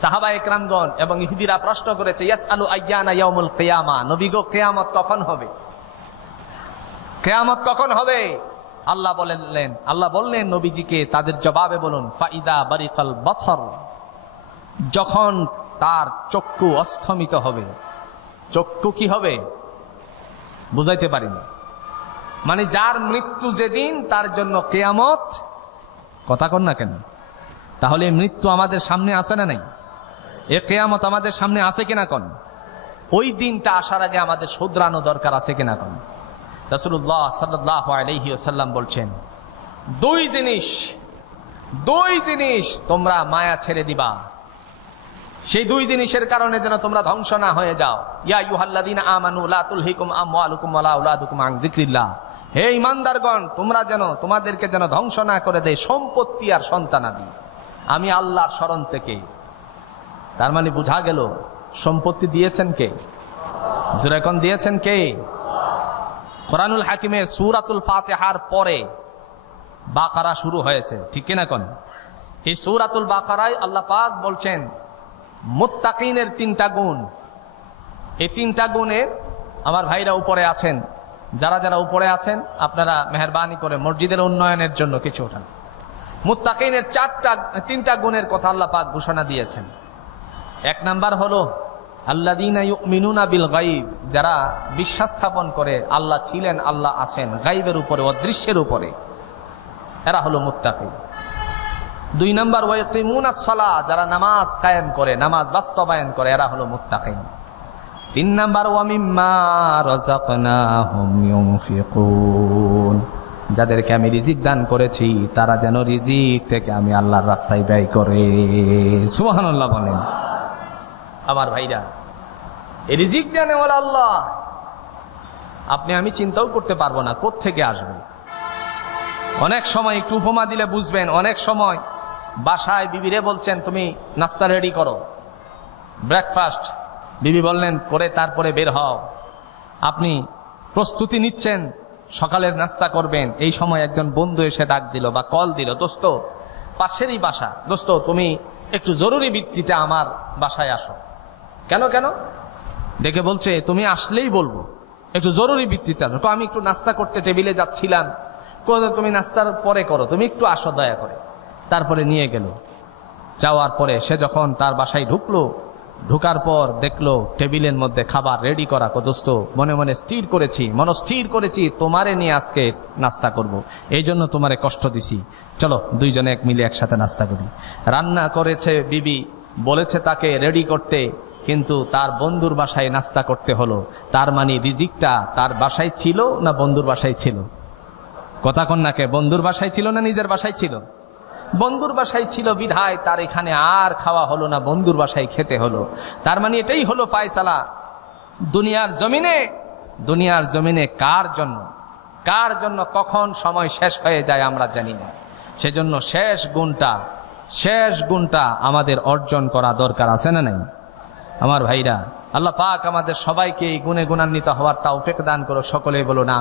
সাহাবায়ে কেরামগণ এবং ইহুদিরা প্রশ্ন করেছে, ইয়াসআলু আইয়ানা ইয়াউমুল কিয়ামা, নবী গো কিয়ামত কখন হবে? কিয়ামত কখন হবে? আল্লাহ বললেন নবীজিকে তাদের জবাবে বলুন, ফাইদা বারিকাল বাসর, যখন তার চক্ষু অস্তমিত হবে। চক্ষু কি হবে বুঝাইতে পারিনি, মানে যার মৃত্যু যেদিন তার জন্য কিয়ামত। কথা কন না কেন? তাহলে মৃত্যু আমাদের সামনে আসে না নাই? এ কিয়ামত আমাদের সামনে আসে কিনা কোন? ওই দিনটা আসার আগে আমাদের শুধরানো দরকার আছে কিনা কোন? রাসূলুল্লাহ সাল্লাল্লাহু আলাইহি ওয়াসাল্লাম বলছেন, দুই জিনিস তোমরা মায়া ছেড়ে দিবা, সেই দুই জিনিসের কারণে যেন তোমরা ধ্বংস না হয়ে যাও। ইয়া আইয়ুহাল্লাযীনা আমানু লা তুলহিকুম আমওয়ালুকুম ওয়ালা আওলাদুকুম আন যিকরিল্লাহ, হে ঈমানদারগণ, তোমাদেরকে যেন ধ্বংস না করে দেয় সম্পত্তি আর সন্তানাদি আমি আল্লাহর শরণ থেকে। তার মানে বোঝা গেল সম্পত্তি দিয়েছেন কে? জোরে কোন দিয়েছেন কে? কোরআনুল হাকিমে সূরাতুল ফাতিহার পরে বাকারা শুরু হয়েছে, ঠিক কিনা কোন? এই সূরাতুল বাকারায় আল্লাহ পাক বলছেন মুত্তাকিনের তিনটা গুণ। এই তিনটা গুণের আমার ভাইরা উপরে আছেন, যারা উপরে আছেন আপনারা মেহেরবানি করে মসজিদের উন্নয়নের জন্য কিছু ওঠান। মুত্তাকিনের তিনটা গুণের কথা আল্লাহ পাক ঘোষণা দিয়েছেন। এক নাম্বার হলো আল্লাযীনা ইউমিনুনা বিল গায়ব, যারা বিশ্বাস স্থাপন করে আল্লাহ ছিলেন, আল্লাহ আছেন, গায়বের উপরে, অদৃশ্যের উপরে, এরা হলো মুত্তাকি। দুই নাম্বার ওয়া ইয়াকিমুনাস সালাহ, যারা নামাজ কায়েম করে, নামাজ বাস্তবায়ন করে, এরা হলো মুত্তাকি। তিন নাম্বার ওয়া মিম্মা রাযাকনাহুম ইউনফিকুন, যাদেরকে আমি রিজিক দান করেছি তারা যেন রিজিক থেকে আমি আল্লাহর রাস্তায় ব্যয় করে। সুবহানাল্লাহ বলেন। আমার ভাইরা, এই রিজিক জানে ওয়ালা আল্লাহ, আপনি আমি চিন্তাও করতে পারবো না কোত্থেকে আসবে। অনেক সময় একটু উপমা দিলে বুঝবেন, অনেক সময় বাসায় বিবিরে বলছেন তুমি নাস্তা রেডি করো, ব্রেকফাস্ট, বিবি বললেন করে তারপরে বের হও, আপনি প্রস্তুতি নিচ্ছেন সকালের নাস্তা করবেন। এই সময় একজন বন্ধু এসে ডাক দিল বা কল দিল, দোস্ত পাশেরই বাসা, দোস্ত তুমি একটু জরুরি ভিত্তিতে আমার বাসায় আসো। কেন ডেকে বলছে তুমি আসলেই বলবো, একটু জরুরি ভিত্তিতে আসো। আমি একটু নাস্তা করতে টেবিলে যাচ্ছিলাম, তুমি নাস্তার পরে করো, তুমি একটু আসো দয়া করে। তারপরে নিয়ে গেল। যাওয়ার পরে সে যখন তার বাসায় ঢুকার পর দেখলো টেবিলের মধ্যে খাবার রেডি করা। দোস্ত মনস্থির করেছি তোমারে নিয়ে আজকে নাস্তা করব, এই জন্য তোমারে কষ্ট দিছি, চলো দুইজনে এক মিলে একসাথে নাস্তা করি। রান্না করেছে বিবি, বলেছে তাকে রেডি করতে, কিন্তু তার বন্ধুর বাসায় নাস্তা করতে হলো। তার মানে রিজিকটা তার বাসায় ছিল না বন্ধুর বাসায় ছিল? কথা কন্যাকে, বন্ধুর বাসায় ছিল না নিজের বাসায় ছিল? বন্ধুর বাসায় ছিল বিধায় তার এখানে আর খাওয়া হলো না, বন্ধুর বাসায় খেতে হলো। তার মানে এটাই হলো ফায়সালা দুনিয়ার জমিনে কার জন্য কখন সময় শেষ হয়ে যায় আমরা জানি না। সেজন্য শেষ গুণটা আমাদের অর্জন করা দরকার, আছে না নাই? আমার ভাইরা, আল্লাহ পাক আমাদের সবাইকে এই গুণে গুণান্বিত হওয়ার তৌফিক দান করো। সকলেই বলো না।